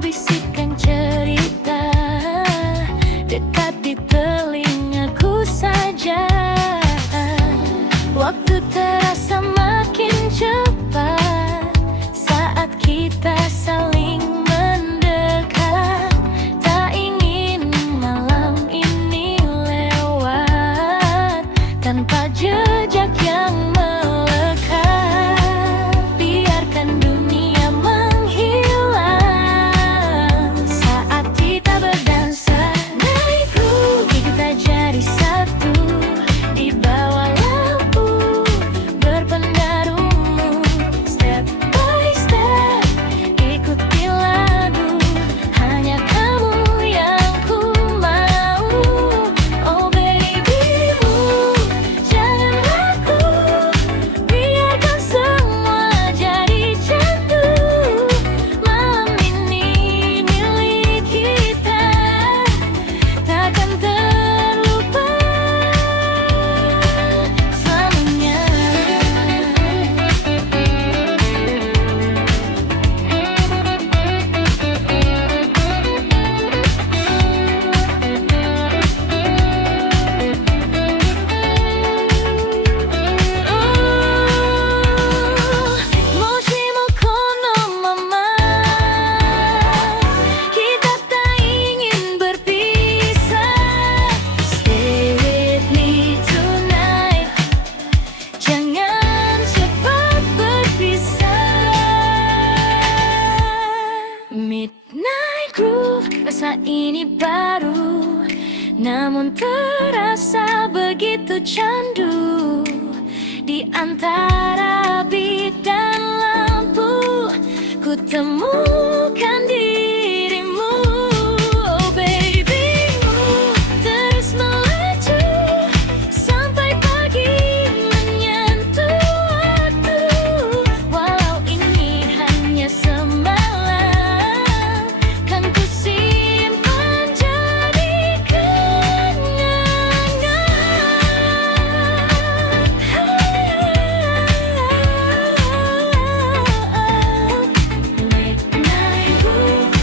bisikan cerita dekat di telingaku saja. Waktu terasa makin cepat saat kita saling mendekat. Tak ingin malam ini lewat tanpa jejak yang melekat. Biarkan dunia menghilang saat kita berdansa. Naik groove, kita jadi satu di bawah lampu berpengaruhmu. Step by step, ikuti lagu. Hanya kamu yang ku mau. Oh baby, jangan ragu. Biarkan semua jadi candu. Malam ini milik kita, takkan terlupa selamanya. Moshimo kono mama, kita tak ingin berpisah. Stay with me tonight, jangan cepat berpisah. Midnight groove, rasa ini baru, namun terasa begitu candu. Di antara beat dan lampu, ku temukan dirimu. Oh baby, terus melaju sampai pagi menyentuh waktu. Walau ini hanya semalam, kan ku simpan jadi kenangan. Midnight groove,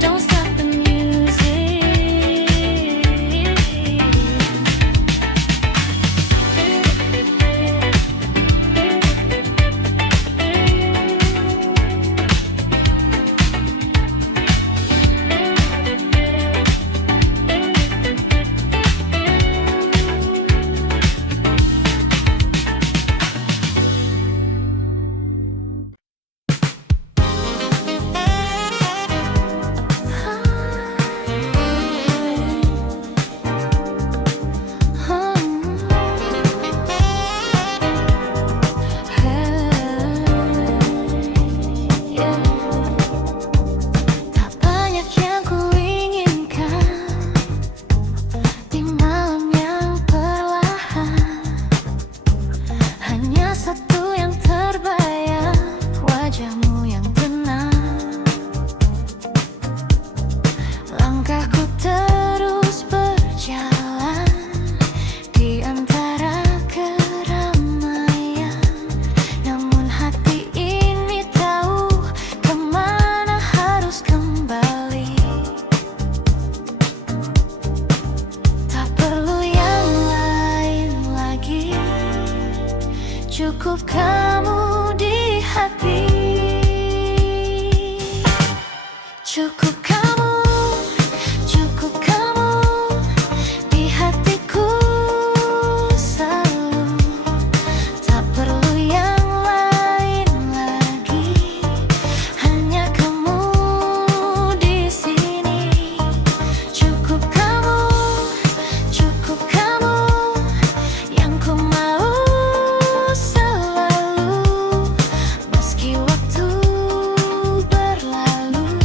don't stop the music. Tak banyak yang ku inginkan di malam yang perlahan. Hanya satu yang terbayang, wajahmu yang tenang. Langkahku terus berjalan di antara keramaian, namun hati ini tahu kemana harus kembali. Tak perlu yang lain lagi, cukup kamu di hati. Cukup kamu di hatiku selalu. Tak perlu yang lain lagi, hanya kamu di sini. Cukup kamu yang ku mau selalu. Meski waktu berlalu,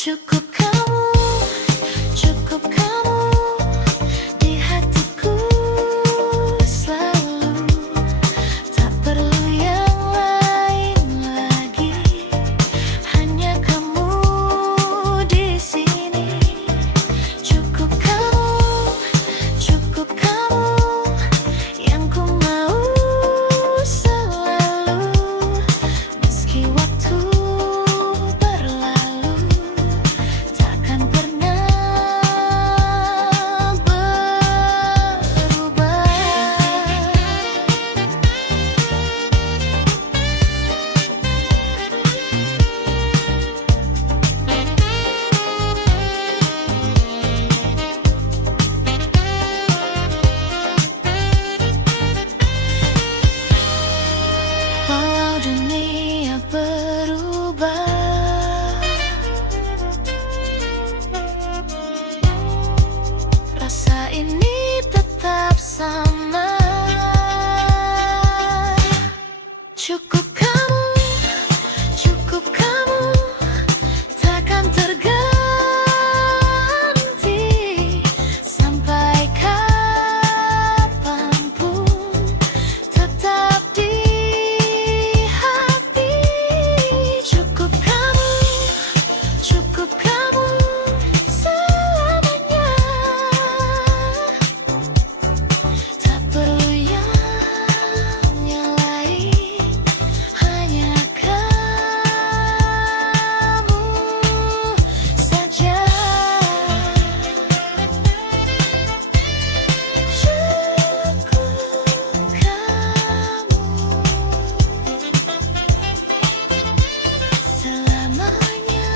Cukup kamu, cukup kamu di hatiku selalu. Tak perlu yang lain lagi, hanya kamu di sini. Cukup kamu yang ku mau selalu. Meski waktu berlalu, takkan pernah berubah. Walau dunia berubah, rasa ini tetap sama. Cukup kamu takkan terganti sampai kapanpun, tetap di hati. Cukup kamu selamanya. Tak perlu yang lain, hanya kamu saja. Cukup kamu selamanya.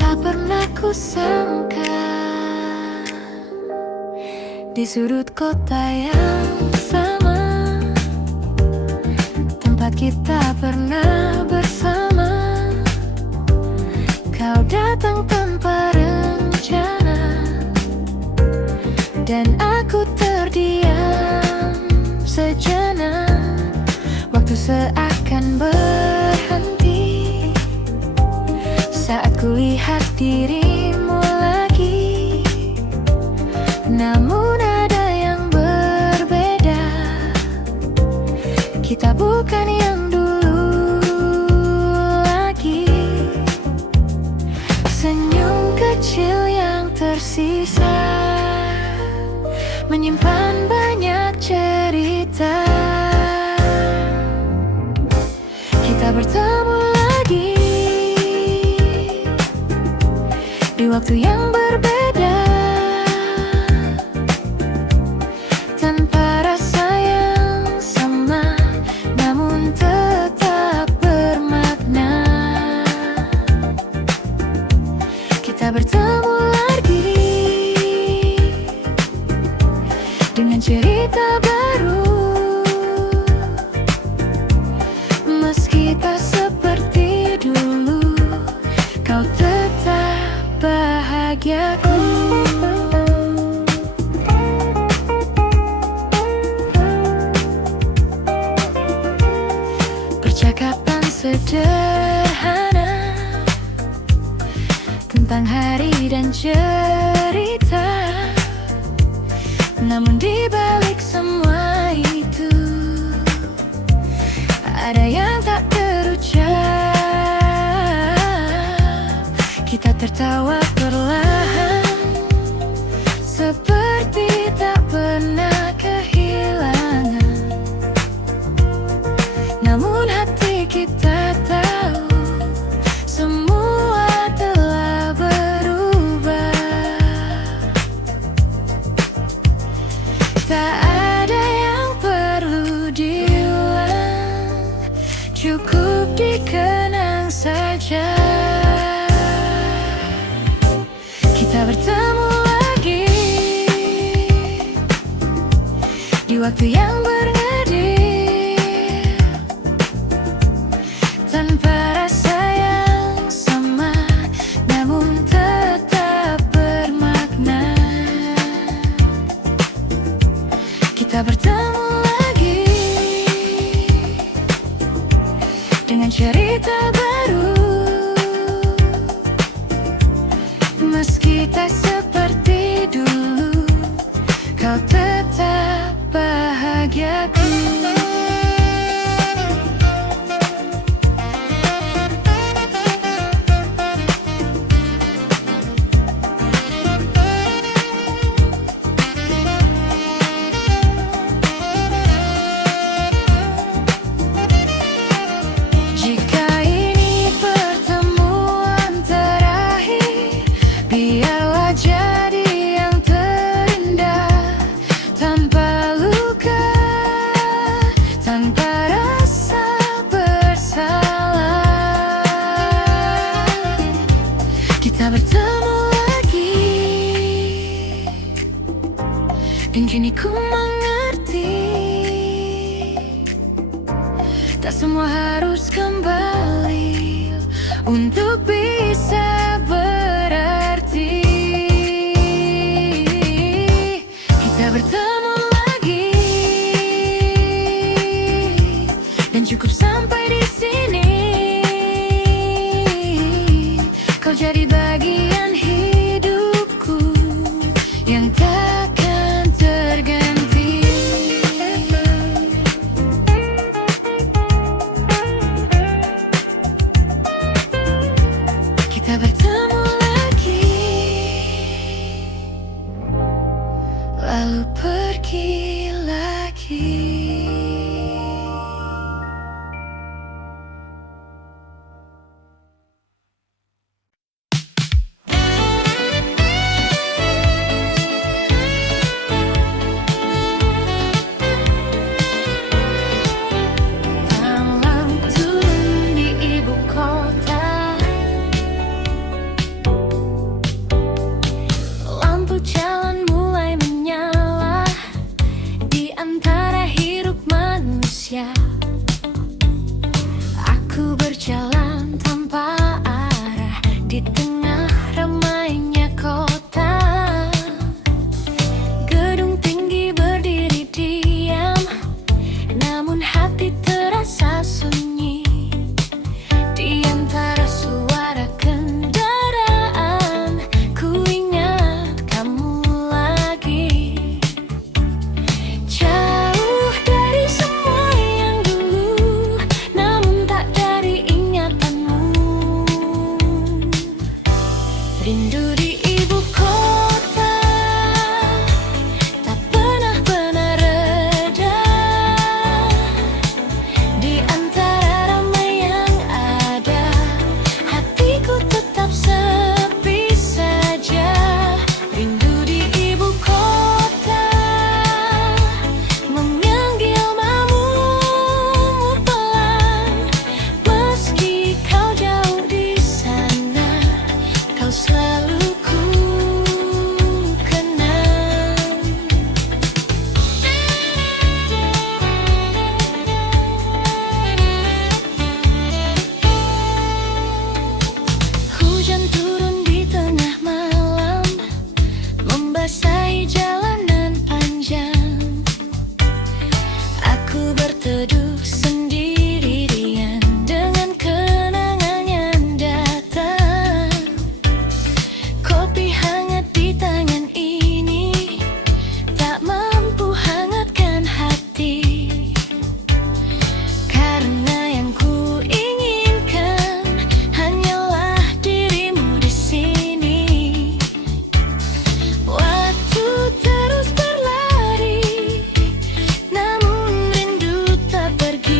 Tak pernah kusangka di sudut kota yang sama, tempat kita pernah bersama, kau datang tanpa rencana, dan aku terdiam sejenak. Waktu seakan berhenti saat kulihat dirimu lagi. Namun ada yang berbeda, kita bukan yang dulu lagi. Senyum kecil yang tersisa menyimpan banyak cerita. Kita bertemu lagi di waktu yang berbeda, tanpa rasa yang sama, namun tetap bermakna. Kita bertemu lagi dengan cerita baru, meski tak seperti dulu, kau tetap bahagiaku. Percakapan sederhana tentang hari dan cerita, namun di balik semua itu ada yang tak terucap. Kita tertawa perlahan, seperti tak pernah kehilangan. Namun hati kita tahu semua telah berubah. Tak ada yang perlu diulang, cukup dikenang saja. Kita bertemu lagi di waktu yang berngedip, dengan cerita baru. Meski tak seperti dulu, kau tetap bahagiaku. Biarlah jadi yang terindah, tanpa luka, tanpa rasa bersalah. Kita bertemu lagi, dan kini ku mengerti, tak semua harus kembali untuk bisa berarti. Kita bertemu lagi, dan cukup sampai di sini. Kau jadi bagian hidupku yang takkan terganti. Kita bertemu lagi, lalu pergi lagi. Malam turun di ibu kota, lampu jalan mulai menyala di antara hiruk manusia. Aku berjalan tanpa arah di tengah ramainya kota. Gedung tinggi berdiri diam, namun hati terasa sunyi. Di antara suara kendaraan, ku ingat kamu lagi. Jauh dari semua yang dulu, namun tak dari ingatanmu. Rindu di ibu kota tak pernah reda. Di antara ramai yang ada, hatiku tetap sepi saja. Rindu di ibu kota, memanggil namamu pelan. Meski kau jauh di sana, kau selalu ku kenang. Hujan turun di tengah malam, membasahi jalanan panjang. Aku berteduh sendirian dengan kenangan yang datang. Kopi hangat di tangan ini tak mampu hangatkan hati, karena yang ku inginkan hanyalah dirimu di sini. Waktu terus berlari, namun rindu tak pergi.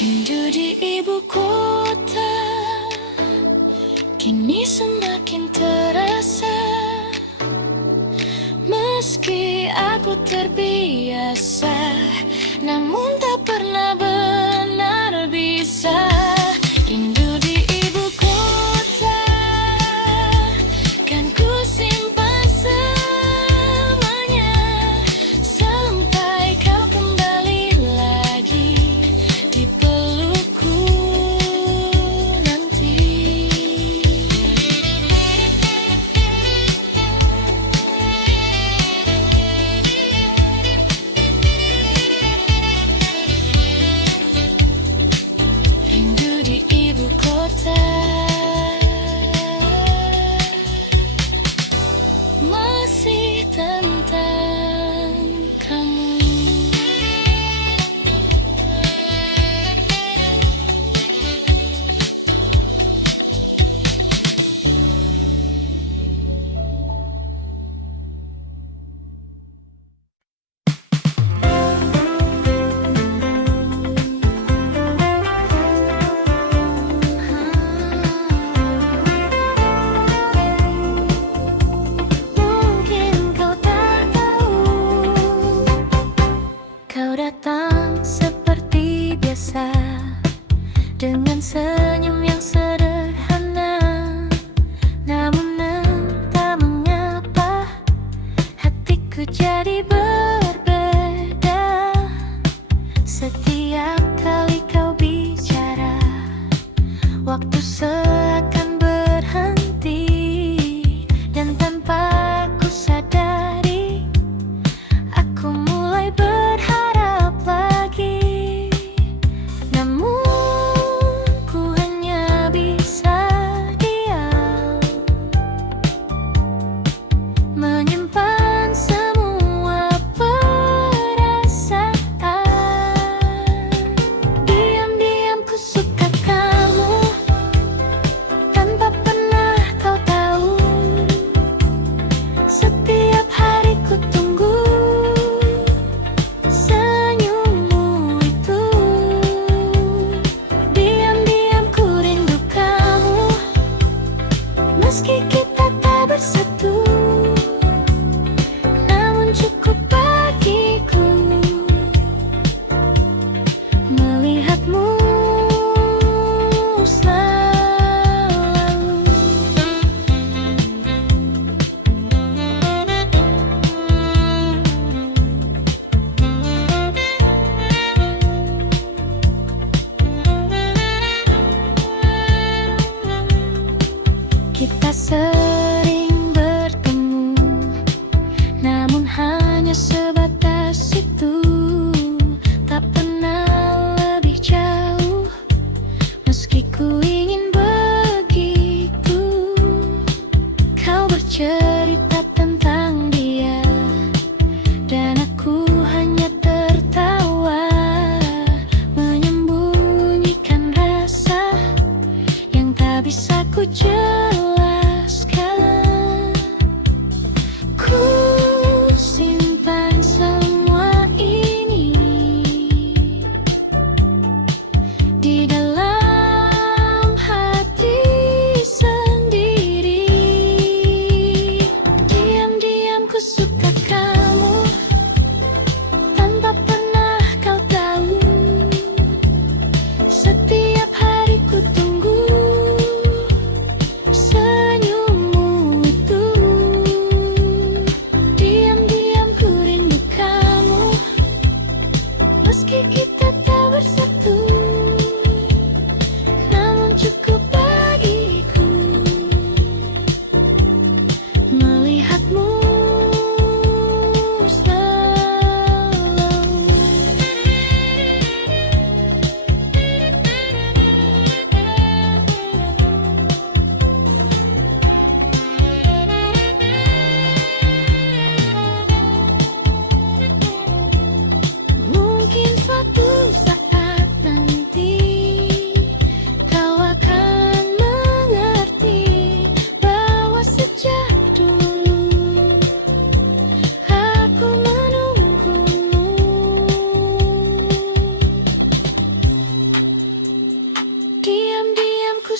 Rindu di ibu kota kini semakin terasa. Meski aku terbiasa, namun tak pernah benar bisa. Rindu di ibu kota kan ku simpan semuanya sampai kau kembali lagi di pelukku nanti. Rindu di ibu kota masih tentang kamu. Mungkin kau tak tahu, kau datang seperti biasa dengan senyum yang sederhana, namun entah mengapa hatiku jadi berbeda. Setiap kali kau bicara, waktu seakan berhenti, dan tanpa ku sadari, aku mulai berharap lagi. Namun ku hanya bisa diam, menyimpan semua perasaan. Diam-diam ku suka kamu tanpa pernah kau tahu. Setiap hari ku tunggu senyummu itu. Diam-diam ku rindu kamu, meski kita tak bersatu, namun cukup bagiku melihatmu selalu. Kita sering bertemu, namun hanya sebatas itu. Tak pernah lebih jauh, meski ku ingin begitu. Kau bercerita tentang dia, dan aku hanya tertawa, menyembunyikan rasa yang tak bisa ku jelaskan. Ku simpan semua ini di dalam hati sendiri. Diam-diam ku suka kamu tanpa pernah kau tahu. Setiap hari ku tunggu senyummu itu. Diam-diam ku rindu kamu, meski kita tak bersatu,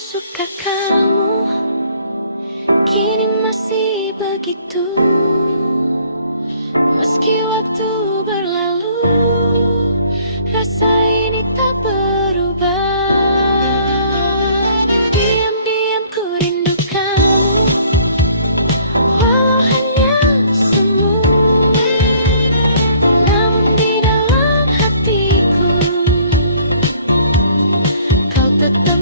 suka kamu, kini masih begitu. Meski waktu berlalu, rasa ini tak berubah. Diam-diam ku rindu kamu, walau hanya semu. Namun di dalam hatiku, kau tetap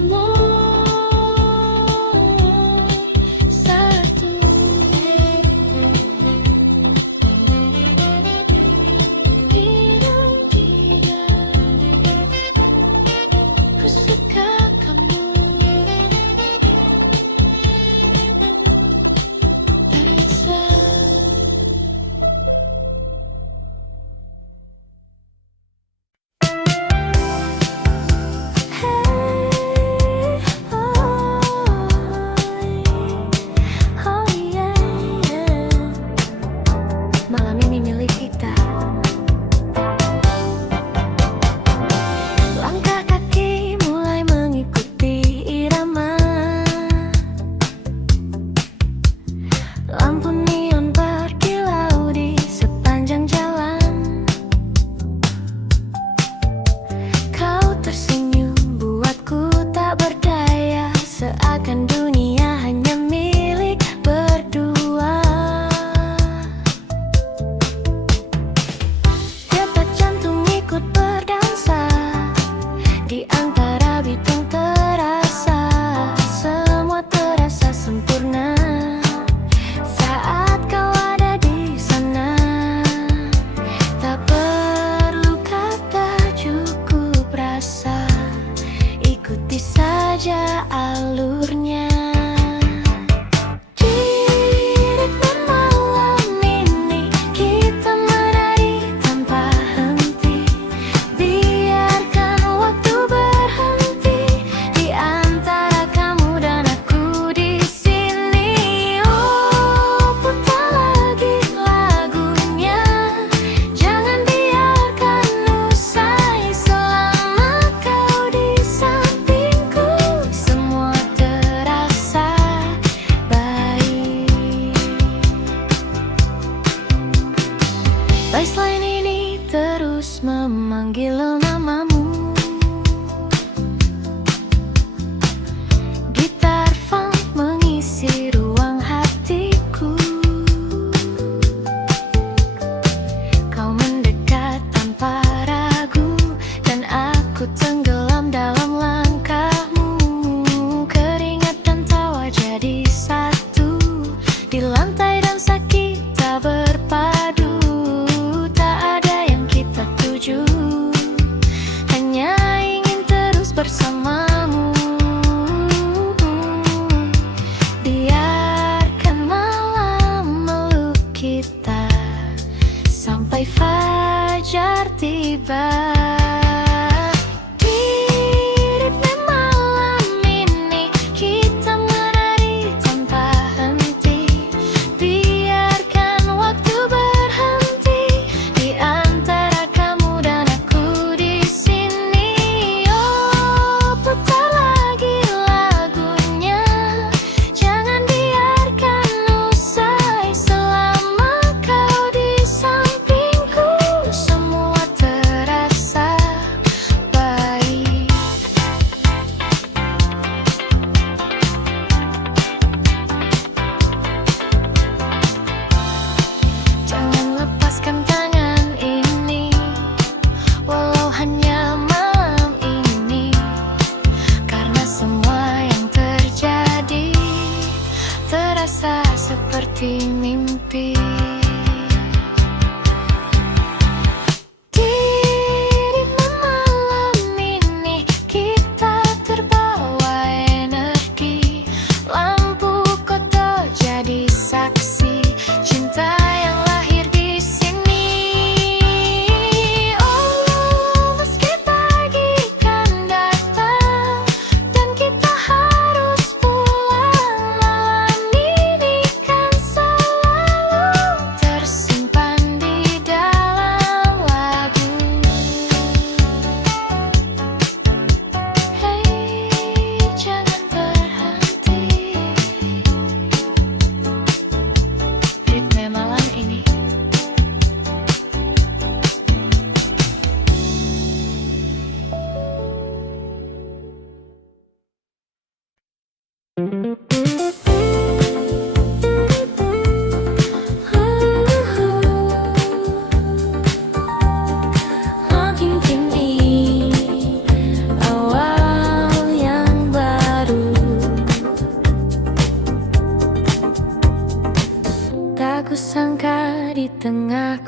satu. Ku suka kamu, bisa. Malam ini milik kita. Langkah kaki mulai mengikuti irama. Lampu neon berkilau di sepanjang jalan. Kau tersenyum buatku tak berdaya, seakan dunia hanya milik berdua. Detak jantung ikut berdansa, di antara bitung terasa, semua terasa sempurna saat kau ada di sana. Tak perlu kata, cukup rasa, ikuti saja alurnya. Di ritme malam ini kita menari tanpa henti. Biarkan waktu berhenti di antara kamu dan aku di sini. Oh, putar lagi lagunya, jangan biarkan usai. Selama kau di sampingku, semua terasa baik. Baseline ini terus memanggil namamu. Gitar funk mengisi ruang hatiku. Kau mendekat tanpa ragu, dan aku tenggelam dalam langkahmu. Keringat dan tawa jadi satu, di lantai dansa kita berpadu. Tak ada yang kita tuju, hanya ingin terus bersamamu. Biarkan malam meluk kita sampai fajar tiba. Di ritme malam ini kita menari tanpa henti. Biarkan waktu berhenti di antara kamu dan aku di sini. Oh, putar lagi lagunya, jangan biarkan usai. Selama kau di sampingku, semua terasa baik. Jangan lepaskan tangan ini, walau hanya malam ini. Karena semua yang terjadi terasa seperti mimpi. Di ritme malam ini kita terbawa energi. Lampu kota jadi saksi cinta yang lahir di sini. Oh, meski pagi kan datang dan kita harus pulang, malam ini kan selalu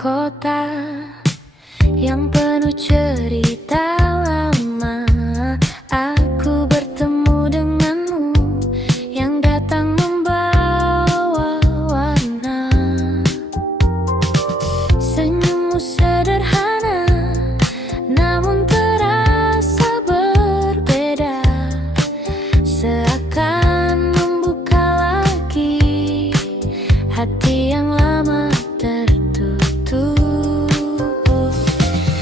kota yang penuh cerita lama. Aku bertemu denganmu yang datang membawa warna. Senyummu sederhana namun terasa berbeda, seakan membuka lagi hati yang lama tertutup.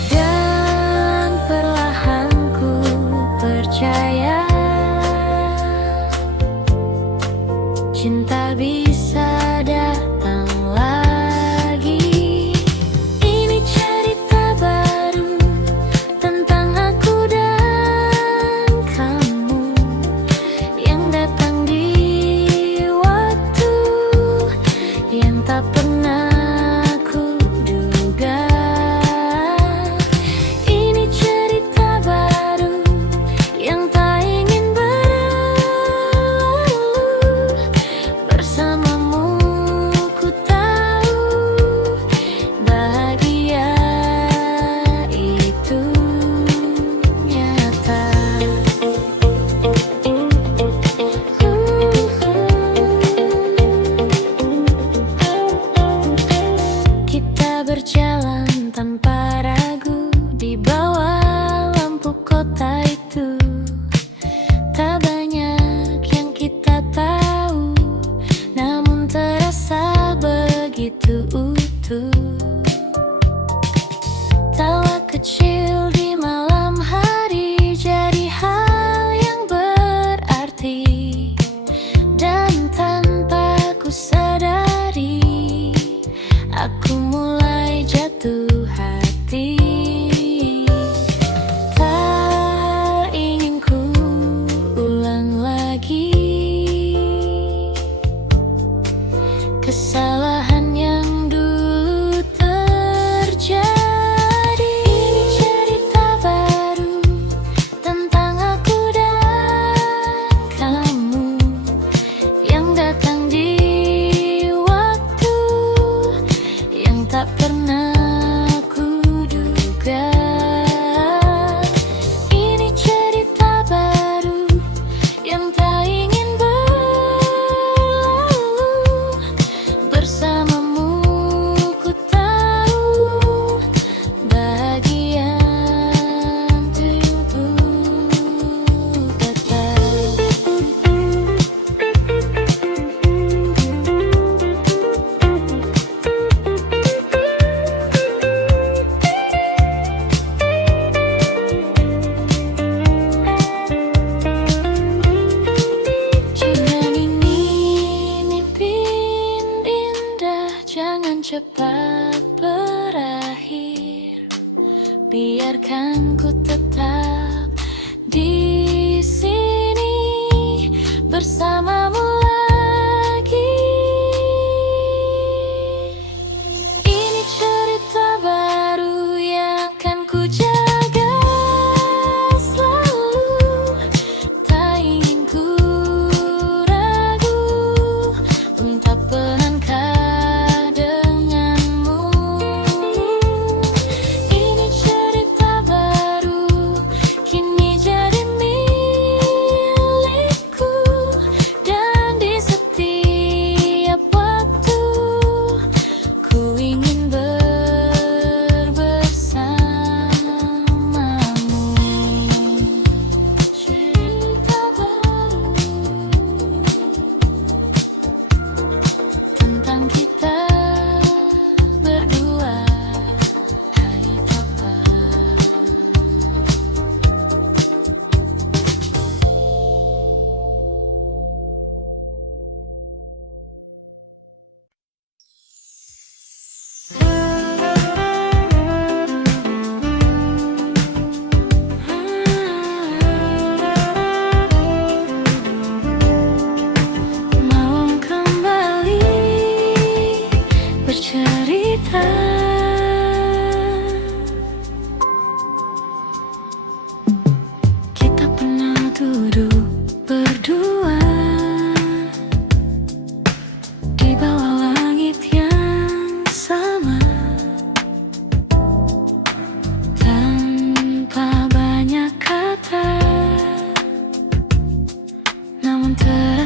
Dan perlahan ku percaya cinta bisa datang lagi. Ini cerita baru tentang aku dan kamu yang datang di waktu yang tak pernah ku duga. Ini cerita baru yang tak ingin berlalu,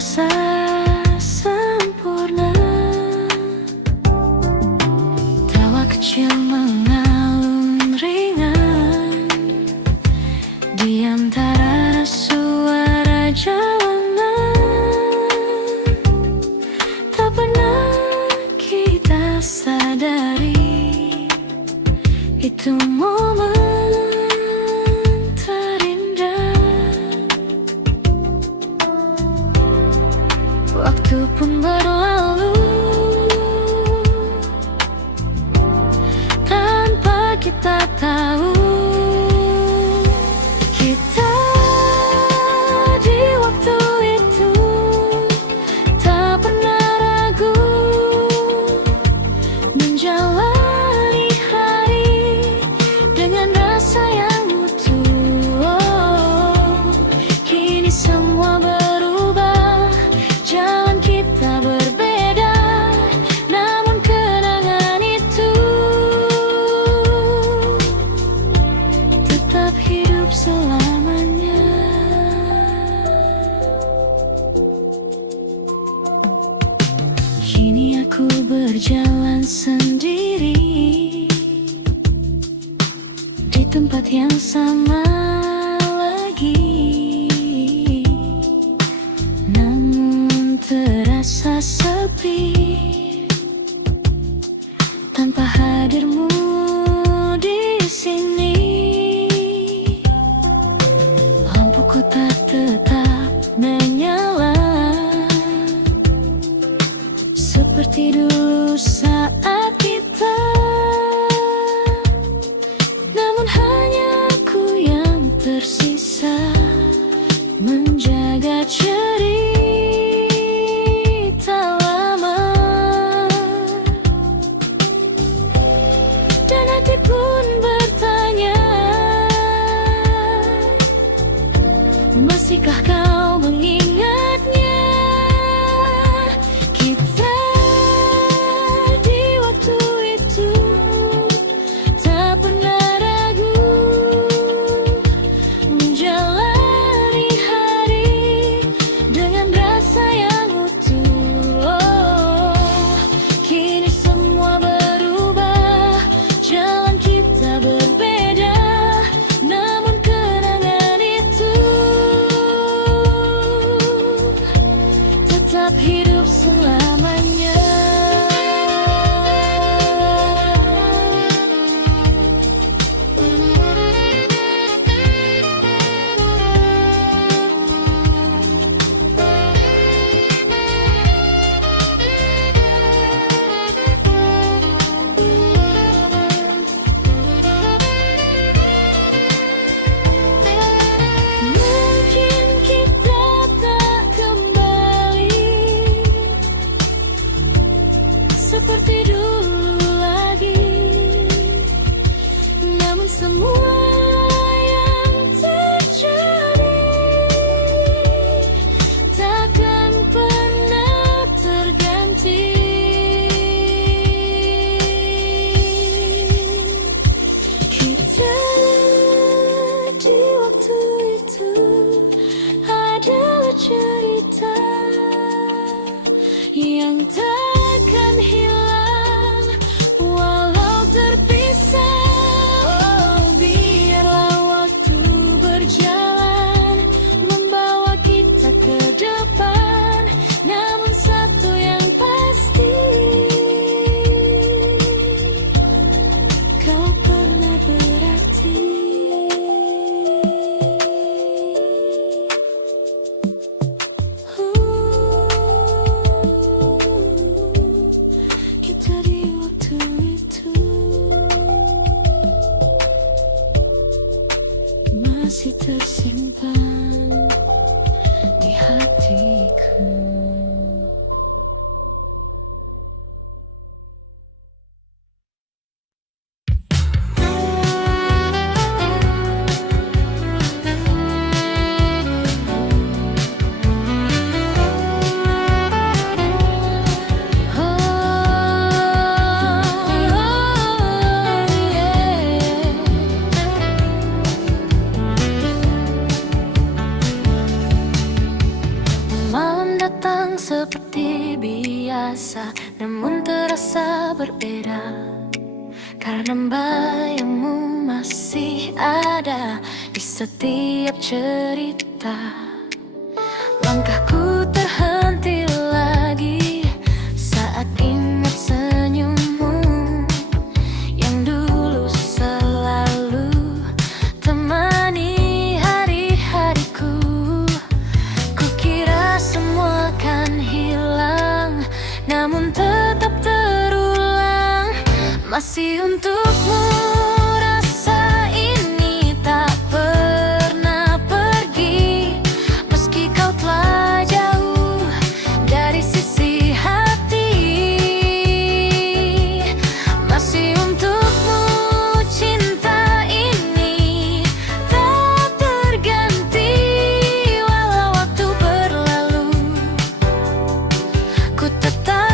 terasa sempurna. Tawa kecil mengalun ringan di antara suara jalanan. Tak pernah kita sadari itu momen terindah. Waktu pun berlalu tanpa kita tahu. Kita di waktu itu tak pernah ragu menjalani hari dengan rasa yang utuh. Oh, kini semua berubah, jalan kita berbeda, namun kenangan itu tetap hidup selamanya. Kini aku berjalan sendiri di tempat yang sama lagi, namun terasa sepi tanpa hadirmu di sini. Lampu kota tetap menyala seperti dulu saat kita, namun hanya aku yang tersisa menjaga cerita lama. Dan hati pun bertanya, masihkah kau mengingatnya? Kita di waktu itu tak pernah ragu menjalani hari dengan rasa yang utuh. Oh, kini semua berubah, jalan kita berbeda, namun kenangan itu tetap hidup selamanya. Mungkin kita tak kembali biasa, namun terasa berbeda. Karena bayangmu masih ada di setiap cerita. Langkahku terhenti lagi saat ingat senyummu yang dulu selalu temani hari-hariku. Kukira semua kan hilang, namun tetap terulang. Masih untukmu rasa ini tak pernah pergi, meski kau telah jauh dari sisi hati. Masih untukmu cinta ini tak terganti, walau waktu berlalu, ku tetap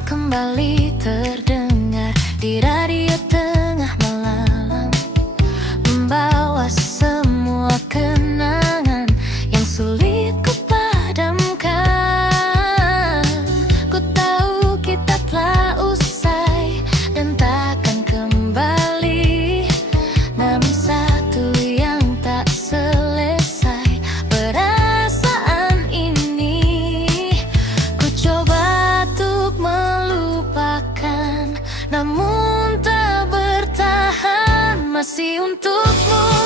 kembali terdengar di radio tengah malam, membawa semua kenangan yang sulit ku padamkan. Ku tahu kita telah usai dan takkan kembali, namun satu yang tak selesai, perasaan ini ku coba melupakan, namun tak bertahan. Masih untukmu